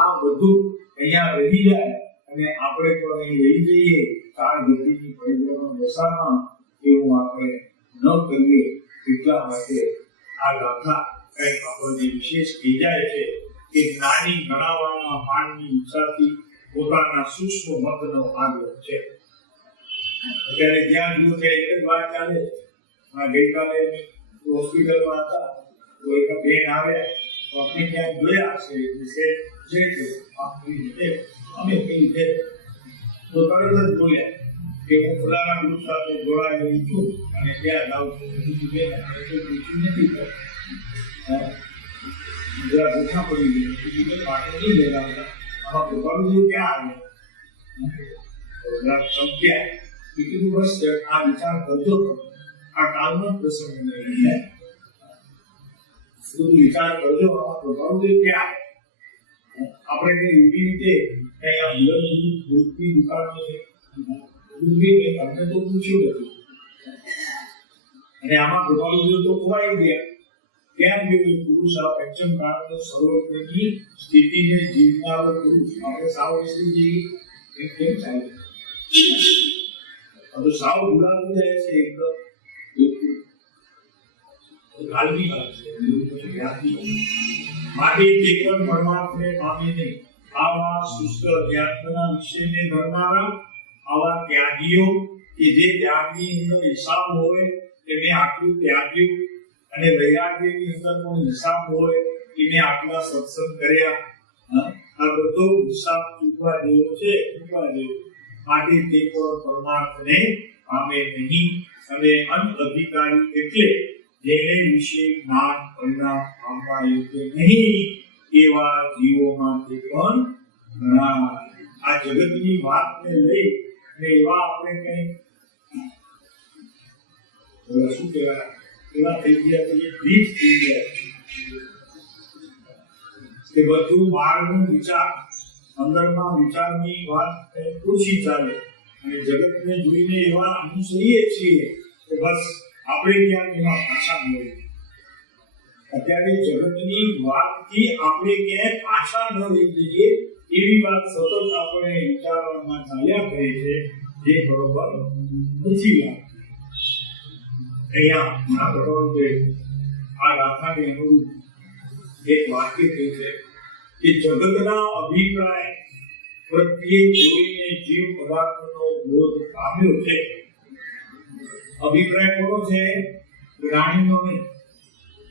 આ બધું અહીંયા રહી જાય અને આપણે તો અહીં રહી જઈએ કાળ ગતિની પરિવર્તન દશામાં, એવું આપણે ન કરીએ. એટલા માટે આ ગાથા કંઈક આપણને વિશેષ કહી જાય છે કે જ્ઞાની ગણાવવાના માનની ઈચ્છાથી પોતાના સૂક્ષ્મ મતનો આગ્રહ છે. અત્યારે જ્યાં જુઓ ત્યાં એક જ વાત ચાલે છે. ગઈકાલે હોસ્પિટલમાં હતા તો એક બેન આવ્યા તો આપણે ક્યાંક જોયા હશે અમે કઈ તો તરત જ બોલ્યા કે હું ફલાણા ગ્રુપ સાથે જોડાયેલી છું અને ત્યાં જાઉં છું. બીજું બેન નથી કરતા, જરા ઓછા પડી ગયું. બીજું કંઈ પાટો નહીં લગાવતા. આમાં કૃપાળુ ક્યાં આવે સમજ્યા. બીજું બસ આ વિચાર કરજો, આ કાલનો પ્રસંગ નહીં. બધું વિચાર કરજો, આમાં કૃપાળુ ક્યાં આપણે કઈ એવી રીતે કઈ આ દૂધની દુકાનો છે, દૂધની તમને તો પૂછ્યું નથી. અને આમાં કૃપાળુ તો ખોવાઈ ગયા. ક્યાં ગયું પુરુષ? આ પંચમ કાળનો સર્વોપરી સ્થિતિને જીવનારો પુરુષ. આપણે સાવ વિસરી જઈએ એમ કેમ ચાલે? તો સાવ ભૂલાતું જાય છે એકદમ. ગાલની વાત છે. માટે જે પણ પરમાત્માને પામે નહીં આવા શુષ્ક અધ્યાત્મના વિષયને ધરનારા આવા ત્યાગીઓ કે જે ત્યાગની અંદર હિસાબ હોય કે મેં આટલું ત્યાગ્યું, અને વૈરાગ્યની અંદર પણ હિસાબ હોય કે મેં આટલા સત્સંગ કર્યા. આ બધો હિસાબ ચૂકવા જેવો છે, ચૂકવા જેવો. માટે તે પણ પરમાર્થને પામે નહીં. અને અનઅધિકારી એટલે જેને વિશે જ્ઞાન પરિણામ પામવા યોગ્ય નહીં એવા જીવોમાં તે પણ ઘણા. આ જગતની વાતને લઈ અને એવા આપણે કઈ શું કહેવાય એવા થઈ ગયા કે બીજ થઈ ગયા કે બધું બહારનું વિચાર અંદરના વિચારની વાત ઓછી ચાલે અને જગતને જોઈને એવા અનુસરીએ છીએ કે બસ આપણે ક્યાંક એમાં પાછા મળીએ. અત્યારે જગતની વાતથી આપણે ક્યાંય પાછા ન રહી જઈએ એવી વાત સતત આપણે વિચારવામાં ચાલ્યા કરે છે, જે બરોબર નથી લાગતું. અહીંયા મહાપ્રભુએ આ ગાથાને અનુરૂપ એક વાક્ય કહ્યું છે કે જગતના અભિપ્રાય પ્રત્યે જોઈને જીવ પદાર્થનો બોધ પામ્યો છે. અભિપ્રાય કોનો છે? જ્ઞાનીનો નહીં.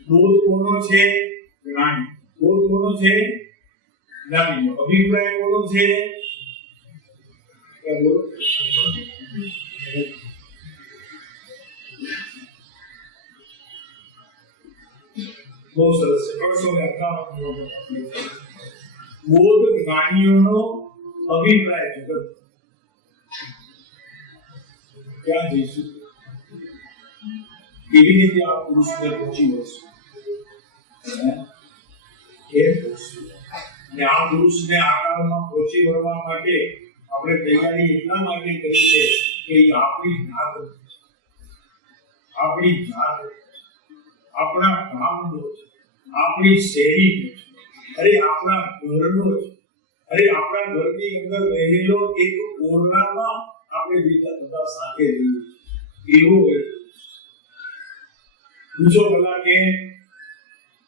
બોધ કોનો છે? જ્ઞાની. બોધ કોનો છે? જ્ઞાનીનો. અભિપ્રાય કોનો છે? બહુ સરસ છે. 351 બોધ જ્ઞાનીઓનો અભિપ્રાય જગત. ક્યાં જઈશું? કેવી રીતે આ પુરુષને પહોંચી વળશું? કેમ પહોંચશું? અને આ પુરુષને આકારમાં પહોંચી વળવા માટે આપણે તૈયારી એટલા માટે કરી છે કે આપણી જાત, આપણી જાત, આપણા ગામનો, આપણી શેરીનો, અરે આપણા ઘરનો, અરે આપણા ઘરની અંદર રહેલો એક ઓરડામાં આપણે બધા સાથે રહીએ એવો પૂછો ભલા કે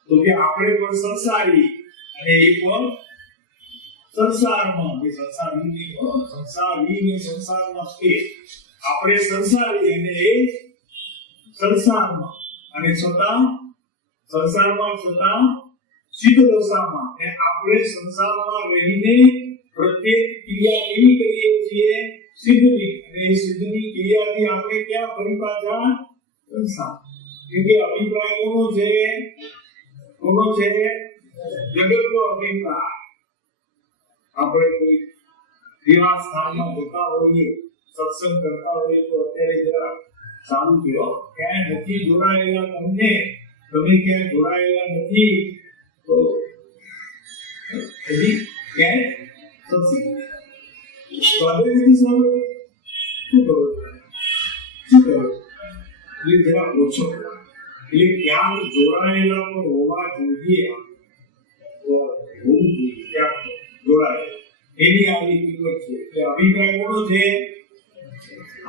તો કે આપણે પણ સંસારી અને એ પણ સંસારમાં. સંસારી સંસારમાં છે. આપણે સંસારી અને એ સંસારમાં અને છતાં સંસારમાં છતાં સિદ્ધ દશામાં આપણે સંસારમાં રહીને પ્રત્યેક ક્રિયા કેવી કરીએ છીએ? સિદ્ધની. અને સિદ્ધની ક્રિયાથી આપણે ક્યાં ફરી પાછા? સંસાર. કેમ કે અભિપ્રાય કોનો છે? કોનો છે? જગતનો અભિપ્રાય. આપણે કોઈ એવા સ્થાનમાં જતા હોઈએ, સત્સંગ કરતા હોઈએ તો અત્યારે જરા ચાલુ થયો, ક્યાંય નથી જોડાયેલા તમને, તમે ક્યાંય જોડાયેલા નથી તો ક્યાંય સત્સંગ સ્વાદે નથી સાંભળ્યું. શું કરો? શું કરો? એટલે જરા ઓછો. એટલે ક્યાંક જોડાયેલા પણ હોવા જોઈએ. હોવું જોઈએ ક્યાંક જોડાયેલા. એની આવી કિંમત છે. એટલે અભિપ્રાય કોનો છે?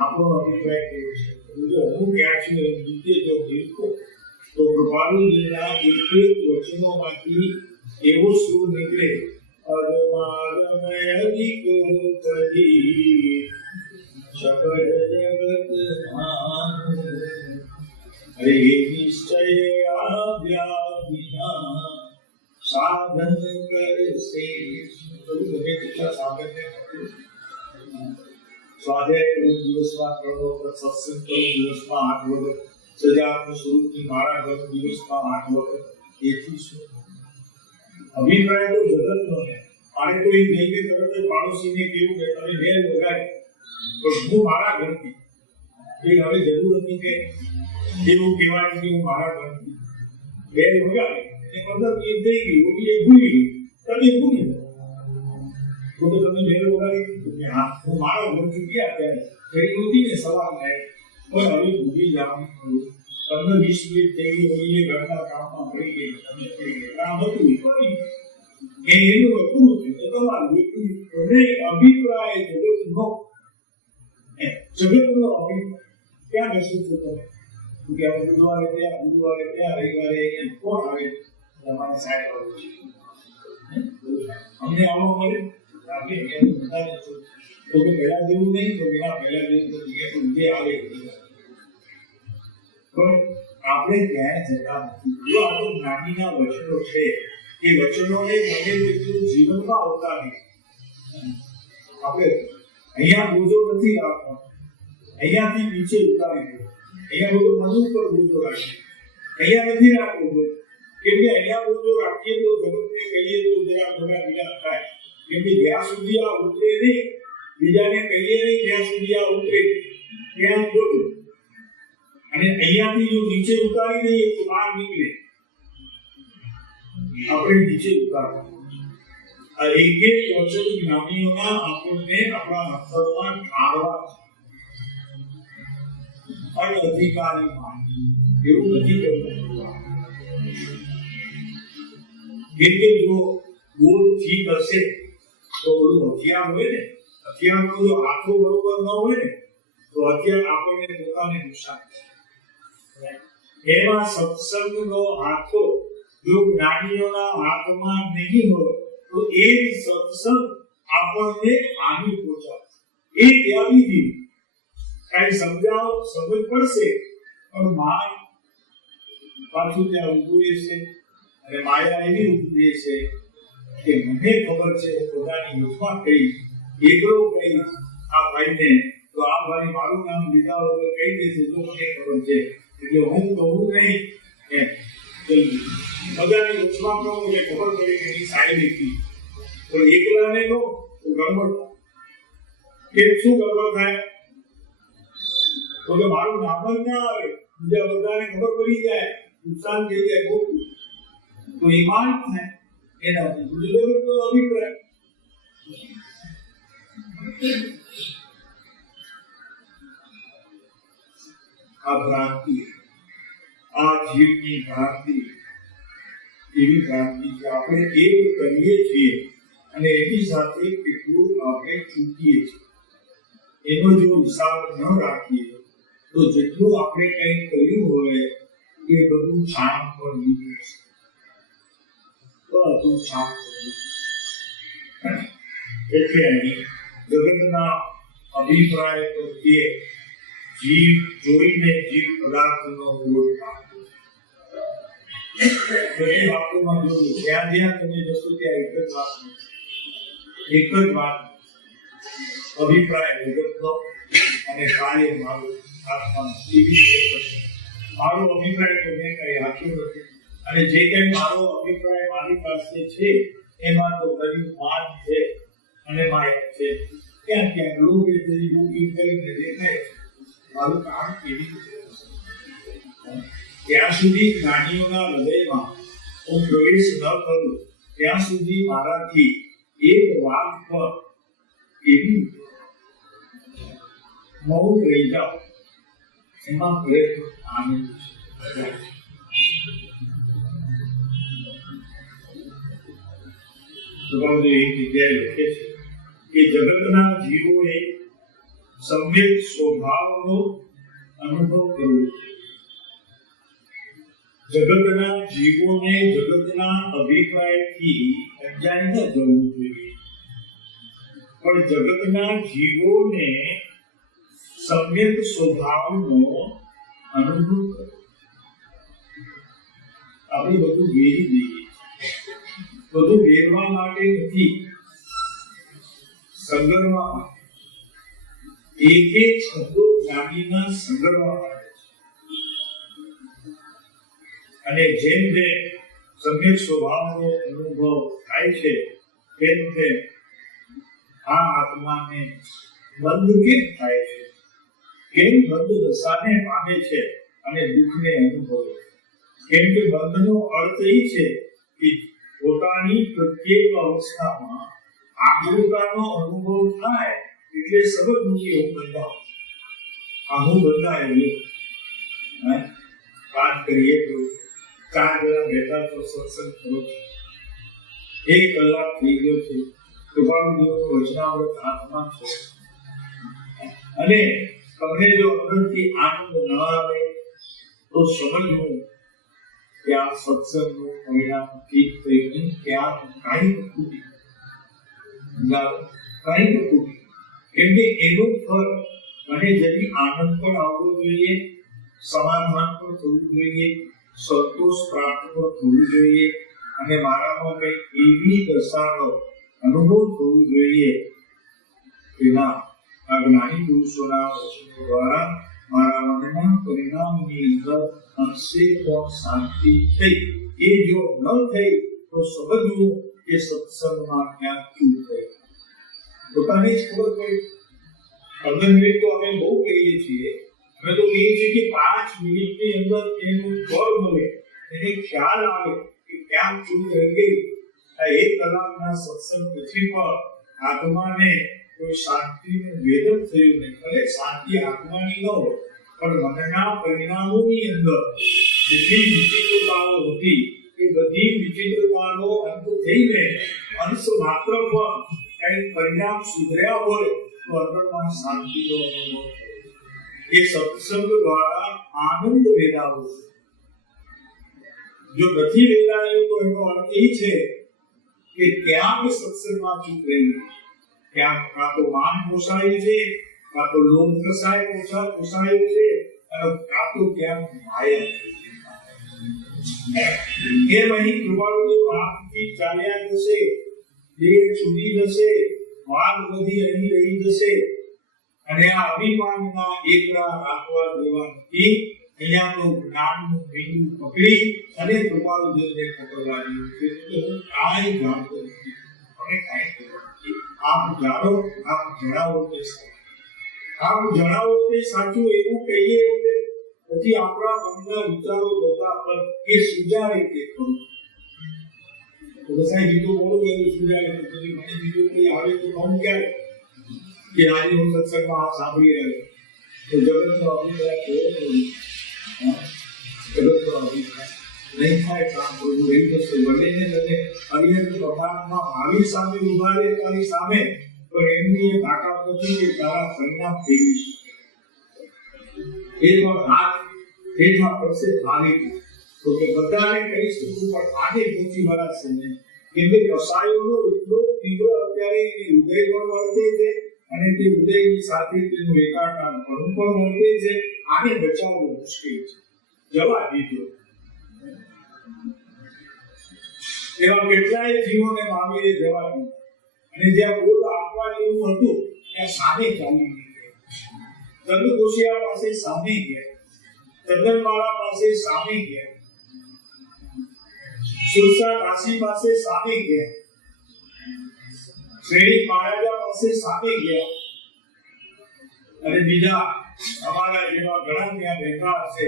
આપણો અભિપ્રાય કેવો છે? જો હું ક્યાં છું નીચે જો બિલકુલ તો કૃપાલુજીના એક વચનોમાંથી એવો સુર નીકળે, અરમારમય અધિક પદી સકળ જગત હરે નિશ્ચય આવ્યા વિના સાધન કરશે. તમે કેટલા સાધન સ્વાધ્યાય કરું દિવસમાં 3 વખત, સત્સંગ કરું દિવસમાં 8 વખત, સજાત્મ સ્વરૂપની માળા કરું દિવસમાં 8 વખત. એથી શું? અભિપ્રાય તો જગતનો છે. મારે કોઈ જઈને તરત જ પાડોશીને કેવું કે તમે બેલ વગાડી પણ હું મારા ઘરથી એ હવે જરૂર હતી કે એવું કહેવાની કે હું મારા ઘરથી બેલ વગાડી અને 15 મિનિટ થઈ ગઈ, એ ભૂલી ગઈ, તમે ભૂલી ગયો તો તમે બેલ વગાડી હા હું મારા ઘરથી ગયા ત્યારે ફરી નહોતી ને સવારમાં પણ હવે ભૂલી જવાનું થયું. 15-20 મિનિટ થઈ ગઈ હોય એ ઘરના કામમાં પડી ગઈ, તમે પડી ગઈ, કામ હતું એ કરી એનું હતું તો તમારું અભિપ્રાય જગતનો અભિપ્રાય ક્યાં બેસું છું તમે કે બુધવારે ત્યાં રવિવારે કોણ આવે? તમારા સાહેબ આવે છે. અમને આવવા મળે આપણે કેમ બધા તો કે પહેલા જેવું નહીં તો પહેલા જેવું તો જે આવે પણ આપણે ક્યાંય જતા નથી. જો આ તો જ્ઞાનીના વચનો છે એ વચનોને મને તેટલું જીવનમાં આવતા નહીં. આપણે અહીંયા બોજો નથી રાખવાનો, અહીંયાથી નીચે ઉતારી દો, અહીંયા બધું મન ઉપર બોજો રાખીએ, અહીંયા નથી રાખવો કેમ કે અહીંયા બોજો રાખીએ તો જગતને કહીએ તો જરા બીજા થાય, કેમ કે જ્યાં સુધી આ ઉતરે નહીં, બીજાને કહીએ નહીં ત્યાં સુધી આ ઉતરે ત્યાં બોજો, અને અહીંયાથી જો નીચે ઉતારી દઈએ તો બહાર નીકળે, આપણે નીચે ઉતારવા આ એક એક વચન જ્ઞાનીઓના આપણને આપણા અંતરમાં ઠારવા અનઅધિકારી માની એવું નથી કરવું, કેમ કે જો બોધ ઠીક હશે તો બધું હથિયાર હોય ને, હથિયારનો જો હાથો બરોબર ન હોય ને તો હથિયાર આપણને પોતાને નુકસાન થાય. એમાં સત્સંગનો હાથો જો જ્ઞાનીઓના હાથમાં નહીં હોય તો એ સત્સંગ આપણને હાનિ પહોંચાડે. એ ત્યાગી જીવ કઈ સમજાવો સમજ પડશે પણ માન પાછું ત્યાં ઉભું રહેશે, અને માયા એવી ઉભી રહેશે કે મને ખબર છે હું પોતાની યોજના કહી એકલો કહી આ ભાઈને તો આ ભાઈ મારું નામ લીધા વગર કહી દેશે તો મને ખબર છે એટલે હું કહું નહીં એમ જલ્દી બધાની યોજના કહું એટલે ખબર પડે કે એની સારી નથી, પણ એકલાને કહો તો ગડબડ કે શું ગડબડ થાય તો કે મારું નામ જ ના આવે, બીજા બધાને ખબર પડી જાય, નુકસાન થઈ જાય ખોટું તો ઈમાન થાય એનાથી બીજો અભિપ્રાય. આ ભ્રાંતિ, આ જીવની ભ્રાંતિ એવી ભ્રાંતિ કે આપણે એક કરીએ છીએ અને એની સાથે કેટલું આપણે ચૂકીએ છીએ એનો જો હિસાબ ન રાખીએ તો જેટલું આપણે કંઈ કર્યું હોય એ બધું છાણ પર લીધું છે, બધું છાણ પર લીધું. એટલે અહીં જગતના અભિપ્રાય પ્રત્યે જીવ જોઈને જીવ પદાર્થનો વિરોધ રાખવો. બધી વાતોમાં જોયું જ્યાં જ્યાં તમે જશો ત્યાં એક જ વાત અભિપ્રાય જગતનો અને કાર્ય મારું આત્માનું એવી રીતે કરશે. મારો અભિપ્રાય તો મેં કઈ આપ્યો નથી, અને જે કઈ મારો અભિપ્રાય મારી પાસે છે એમાં તો કર્યું માન છે અને માયા છે, ક્યાં ક્યાં લોક યોગી કરીને દેખાય છે. મારું કામ કેવી રીતે ત્યાં સુધી જ્ઞાનીઓના હૃદયમાં હું પ્રવેશ ન કરું ત્યાં સુધી મારાથી એક વાત પર કેવી મૌન રહી જાઓ એમાં પ્રયત્ન આનંદ છે. એક જગ્યાએ લખે છે કે જગતના જીવોએ સમ્યક સ્વભાવનો અનુભવ કરવો છે. જગતના જીવોને જગતના અભિપ્રાયથી અંજાઈ ન જવું જોઈએ, પણ જગતના જીવોને સમ્યક સ્વભાવનો અનુભવ કરવો. આપણે બધું વેરી દઈએ, બધું વેરવા માટે નથી, સંગરવા માટે. એક એક શબ્દો જ્ઞાનીના સંગરવા માટે, અને જેમ જેમ સમ્યક સ્વભાવનો અનુભવ થાય છે તેમ તેમ આ આત્માને બંધ કેમ થાય છે, કેમ બંધ દશાને પામે છે અને દુઃખને અનુભવે. કેમ કે બંધનો અર્થ એ છે કે પોતાની પ્રત્યેક અવસ્થામાં આગ્રતાનો અનુભવ થાય એટલે સમજ મૂકી હું બંધાવ, આ હું બંધાયેલો. વાત કરીએ તો 4 જણા બેઠા તો સત્સંગ કરો છો, 1 કલાક થઈ ગયો છે, કૃપાળુજીનું વચનામૃત હાથમાં છે, અને તમને જો અંદરથી આનંદ ન આવે તો સમજવું કે આ સત્સંગનું પરિણામ ઠીક થયું, ત્યાં કાંઈ ખૂટી કાંઈ ખૂટી. કેમ કે એનું ફળ મને જરી આનંદ પણ આવવો જોઈએ, સમાધાન પણ થવું જોઈએ, સંતોષ પ્રાપ્ત પણ થવું જોઈએ, અને મારામાં કઈ એવી દશાનો અનુભવ થવું જોઈએ કે ના આ જ્ઞાની પુરુષોના વચનો દ્વારા મારા મનના પરિણામની અંદર અંશે તો શાંતિ થઈ. એ જો ન થઈ તો સમજવું કે સત્સંગમાં ક્યાંક ચૂક થઈ. પોતાને જ ખબર પડી. 15 મિનિટ તો અમે બહુ કહીએ છીએ. અમે તો કહીએ છીએ કે 5 મિનિટની અંદર એનું ફળ મળે, એને ખ્યાલ આવે કે ક્યાંક ચૂક રહી ગઈ. આ 1 કલાકના સત્સંગ પછી પણ આત્માને કોઈ શાંતિનું વેદન થયું નહીં. ભલે શાંતિ આત્માની ન હોય, પણ મનના પરિણામોની અંદર જેટલી વિચિત્રતાઓ હતી એ બધી વિચિત્રતાનો અંત થઈને અંશ માત્ર પણ કંઈક પરિણામ સુધર્યા હોય તો અંદરમાં શાંતિનો અનુભવ થાય. એ સત્સંગ દ્વારા આનંદ વેરાવો. જો નથી વેરાયો તો એનો અર્થ એ છે કે ક્યાંક સત્સંગમાં ચૂક રહી, ક્યાંક કાં તો માન પોસાયું છે, કાં તો લોભ પોસાયું છે, અને કાં તો ક્યાંક માયા કેમ અહીં કૃપાળુ આપથી ચાલ્યા જશે, દેહ છૂટી જશે, વાદ બધી અહીં રહી જશે, અને આ અભિમાનના એકલા રાખવા દેવા નથી. અહીંયા તો જ્ઞાનનું બિંદુ પકડી અને કૃપાળુને પકડવા જેવું છે. હું કાંઈ જાણતો નથી, મને કાંઈ ખબર નથી. આપ જાણો, આપ જણાવો તે સાચું. આપ જણાવો તે સાચું એવું કહીએ એટલે પછી આપણા મનના વિચારો બધા પર એ સુજારે તે કરું. તો બસાઈ બીજું બોલું એવું સુજારે તો પછી મને બીજું કોઈ આવે તો કહું ક્યારે કે આજે હું સત્સંગમાં આપ સાંભળી રહ્યો તો જગતનો અભિપ્રાય કેવો નહીં થાય. કામ કરવું રહી જશે. બંનેને તને અન્ય પ્રમાણમાં આવી સામે ઉભા રહે તારી સામે, પણ એમની એ તાકાત નથી કે તારા પરિણામ ફેરવી શકે. એ પણ હાથ હેઠા પડશે ભારે તો કે બધાને કહી શકું, પણ આને પહોંચી વળાશે નહીં. કેમ કે કસાયોનો એટલો તીવ્ર અત્યારે ઉદય પણ વર્તે છે અને તે ઉદયની સાથે તેનું એકાકાર પણ વર્તે છે. આને બચાવવું મુશ્કેલ છે. જવા દીધો. એવા કેટલાય જીવોને મામીએ જવા દીધો અને જ્યાં બોલ આપવા જેવું હતું ત્યાં સામે ચાલી ગયા. ચંદ્રકોશિયા પાસે સામે ગયા, ચંદનમાળા પાસે સામે ગયા, સુરસા કાશી પાસે સામે ગયા, શ્રેણી મહારાજા પાસે સામે ગયા, અને બીજા અમારા જેવા ઘણા ત્યાં બેઠા હશે.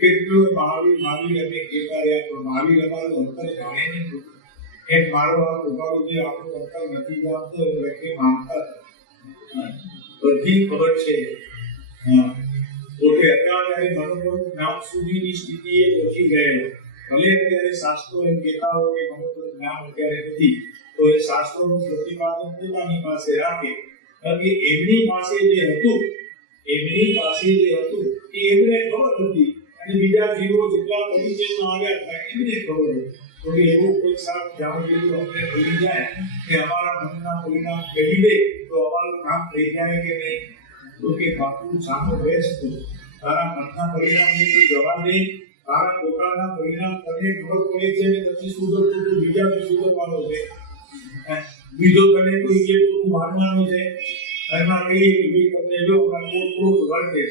કેટલું મહાવીર અમે કહેતા રહ્યા, પણ મહાવીર અમારું અંતર જાણે નહીં. એક મારો આ ઉભાડું જે આપણું અંતર નથી જાણતો એટલે માનતા બધી ખબર છે. પોતે અત્યારે મનોબળ જ્ઞાન સુધીની સ્થિતિએ પહોંચી ગયેલો. ભલે અત્યારે શાસ્ત્રો એમ કહેતા હોય કે મનોબળ જ્ઞાન અત્યારે નથી, તો એ શાસ્ત્રોનું પ્રતિપાદન પોતાની પાસે રાખે. કારણ કે એમની પાસે જે હતું એ એમને ખબર હતી, અને બીજા જીવો જેટલા પરિચયમાં આવ્યા હતા એમને ખબર હતી. તો કે એવું કોઈ સાથ જાણ જેવું અમને ભૂલી જાય કે અમારા મનના પરિણામ કહી દે તો અમારું કામ થઈ જાય કે નહીં. તો કે બાપુ સામો બેસતો તારા મનના પરિણામ ની જવા દે. તારા પોતાના પરિણામ તને ખબર પડે છે ને નથી સુધરતું તો બીજાને સુધરવાનો છે. બીજો તને કોઈ કે તું માનવાનો છે. એમાં કહીએ કે ભાઈ તમને જો થોડું વર્તે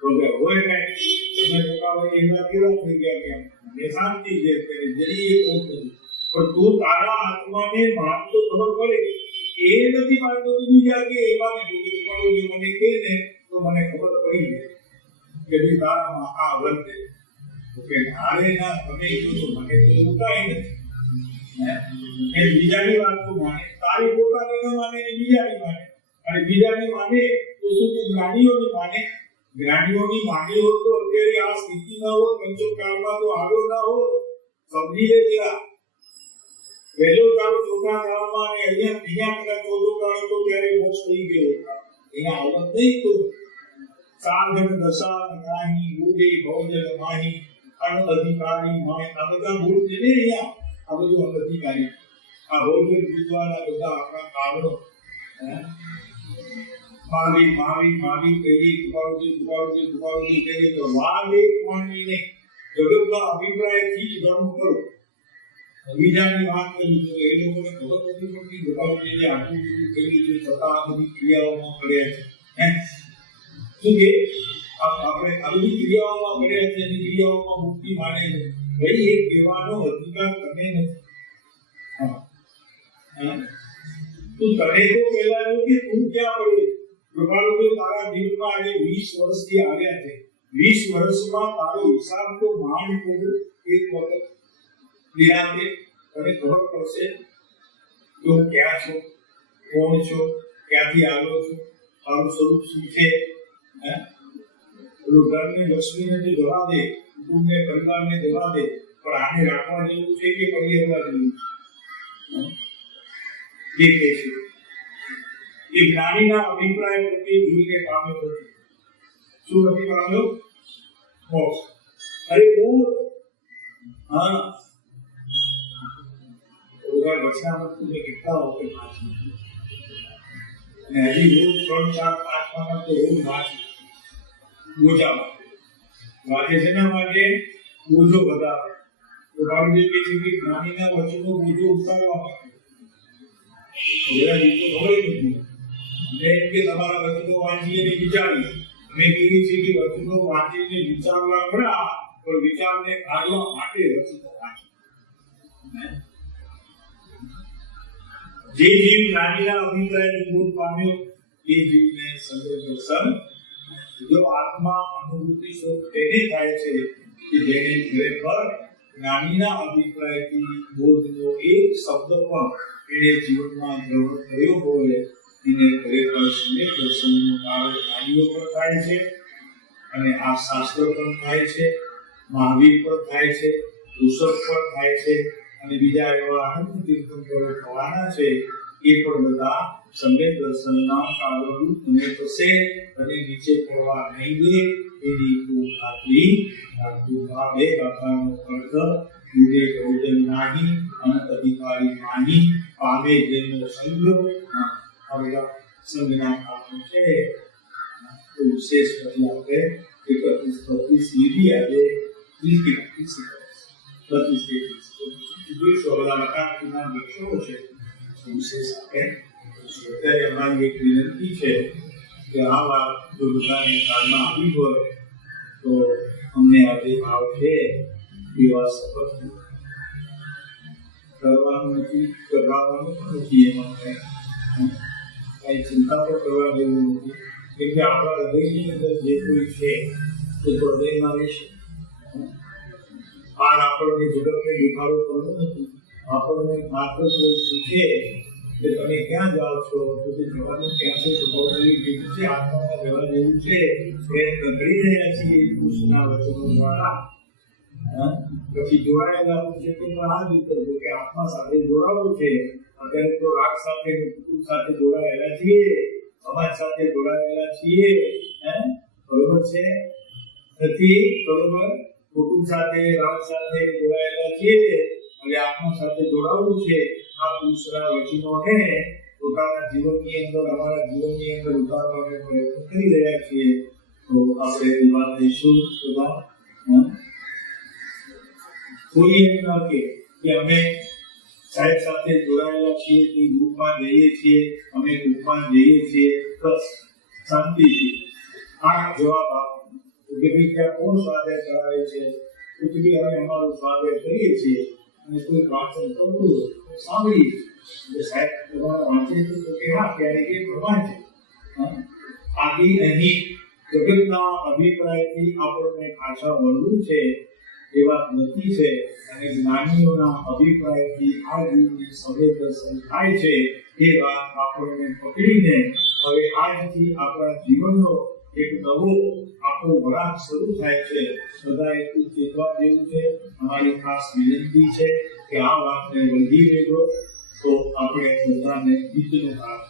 તો કે હોય કઈ તમે પોતાને એના કેવા થઈ ગયા કેમ ને શાંતિ છે જરી એ કોણ નથી. પણ તું તારા આત્માને માનતો ખબર પડે એ નથી માનતો બીજા કે એવા મને કહે ને તો મને ખબર પડી જાય કે ભાઈ તારામાં આ વર્તે. કે નારે ના તમે તો મને તો એવું કાંઈ નથી. એ બીજાની વાત તો માને, તારી પોતાની ન માને ને બીજાની માને, અને બીજાની માને તો શું તું જ્ઞાનીઓની માને? જ્ઞાનીઓની માની હોત તો અત્યારે આ સ્થિતિ ન હોત, પંચોકાળમાં તો આવ્યો ના હોત. સમજી લે જરા. પહેલો કાળ ચોથા કાળમાં અને અહીંયા કદાચ ચોથો કાળ હતો ત્યારે મોક્ષ થઈ ગયો. અહીંયા આવત નહીં તો સાધન દશા નાહી બુડે ભવજલ માહી અન અધિકારી માય આ બધા ભૂલ છે ને. અહીંયા આ બધું અનધિકારી આ ભૌતિક વિદ્વાના બધા આપણા કારણો માવી કહીએ કૃપાળુજી કહીએ તો વાદ એક માનવીને જગતના અભિપ્રાયથી જ ધર્મ કરો. બીજાની વાત કરી તો એ લોકોને ખબર નથી પડતી ગોપાલજીએ આટલું બધું કર્યું છે છતાં આ બધી ક્રિયાઓમાં કર્યા છે શું કે આપણે આ બધી ક્રિયાઓમાં કર્યા છે અને ક્રિયાઓમાં મુક્તિ માને છે ભાઈ એ કહેવાનો અધિકાર તમે નથી તું તને તો પહેલા એવું કે તું ક્યાં પડે ગોપાલજી તારા જીવનમાં આજે 20 વર્ષથી આવ્યા છે 20 વર્ષમાં તારો હિસાબ તો માંડ કરો એક વખત નિરાતે તને ખબર પડશે તો ક્યાં છો કોણ છો ક્યાંથી આવ્યો છો તારું સ્વરૂપ શું છે ઘરને લક્ષ્મીને તો જવા દે કુટુંબને પરિવારને જવા દે પણ આને રાખવા જેવું છે કે પડી હવા જેવું છે એ કહે છે એ જ્ઞાનીના અભિપ્રાય પ્રત્યે જોઈને પામ્યો નથી શું નથી પામ્યો મોક્ષ અરે હું હા ઓગા વચનામૃત ને કેટલા વખત વાંચી અને હજી રોજ 3, 4, 5 પાના તો રોજ વાંચી બોજા વાંચે છે ને વાંચે બોજો વધારે તો ભાવજી કે છે કે જ્ઞાનીના વચનો બોજો ઉતારવા માટે ઓગા જીતો ખબર નથી મેં કે તમારા વચનો વાંચીએ અને વિચારીએ મેં કીધું છે કે વચનો વાંચીને વિચારવા ખરા પણ વિચારને કાઢવા માટે વચનો વાંચો જે જીવ જ્ઞાનીના અભિપ્રાયને બોધ પામ્યો એ જીવને સર્વ દર્શન જો આત્મા અનુભૂતિ સ્વરૂપ તેને થાય છે કે જેને ખરેખર જ્ઞાનીના અભિપ્રાયથી બોધનો એક શબ્દ પણ એને જીવનમાં ગ્રહણ થયો હોય એને ખરેખર સમ્યક દર્શનનો કાળ જ્ઞાનીઓ પણ થાય છે અને આ શાસ્ત્ર પણ થાય છે મહાવીર પણ થાય છે ઋષભ પણ થાય છે અને બીજા એવા અનંત તીર્થંકરો થવાના છે એ પણ બધા સમ્યક દર્શનના કાળરૂપ અને થશે અને નીચે પડવા નહીં દે એની કોઈ ખાતરી રાખતું ભાવે રાખવાનો અર્થ ઉદે ભોજન નાહી અનંત અધિકારી માહી પામે જેનો સંગ હવે સંજ્ઞા કામ છે તો વિશેષ પછી આપણે 31 સીધી આજે 30 જોઈશું બધા લખાણના લક્ષણો છે વિશેષ આપણે અત્યારે અમારી એક વિનંતી છે કે આ વાત જો બધાને કાનમાં આવી હોય તો અમને આજે ભાવ છે એવા શપથ કરવાનું નથી કરવાનું નથી એમાં કઈ ચિંતા પણ કરવા જેવું નથી કેમ કે આપણા હૃદયની અંદર જે કોઈ છે તે હૃદયમાં રહેશે આ આપણને ઝડપે દેખાડો કરવો નથી આપણને માત્ર કોઈ પૂછે કે તમે ક્યાં જાઓ છો તો તે જવાનું ક્યાં છે સ્વભાવની જેવું છે આત્મામાં જવા જેવું છે પ્રયત્ન કરી રહ્યા છીએ કૃષ્ણના વચનો દ્વારા પછી જોડાયેલા છે કે આ રીતે કે આત્મા સાથે જોડાવું છે અત્યારે તો રાગ સાથે કુટુંબ સાથે જોડાયેલા છીએ સમાજ સાથે જોડાયેલા છીએ બરોબર છે નથી બરોબર કુટુંબ સાથે રાગ સાથે જોડાયેલા છીએ અને આત્મા સાથે જોડાવું છે આ પુરુષના વચનોને પોતાના જીવનની અંદર અમારા જીવનની અંદર ઉતારવાનો પ્રયત્ન કરી રહ્યા છીએ તો આપણે ઉભા થઈશું કોઈ એમ ના કે અમે સાહેબ સાથે જોડાયેલા છીએ કે ગ્રુપમાં જઈએ છીએ અમે ગ્રુપમાં જઈએ છીએ બસ શાંતિથી આ જવાબ આપો કે ભાઈ ત્યાં કોણ સ્વાધ્યાય કરાવે છે તો કે અમે અમારું સ્વાધ્યાય કરીએ છીએ અને કોઈ વાંચન કરતું સાંભળીએ એટલે સાહેબ તમારા વાંચે છે તો કે હા ક્યારેક એ પ્રમાણ છે આથી અહીં જગતના અભિપ્રાયથી આપણને પાછા વળવું છે એ વાત નથી છે અને જ્ઞાનીઓના અભિપ્રાયથી આ જીવને સભ્ય દર્શન થાય છે એ વાત આપણને પકડીને હવે આજથી આપણા જીવનનો એક નવો આખો વળાંક શરૂ થાય છે બધાએ ચેતવા જેવું છે અમારી ખાસ વિનંતી છે કે આ વાતને વળગી લેજો તો આપણે બધાને હિતનું કામ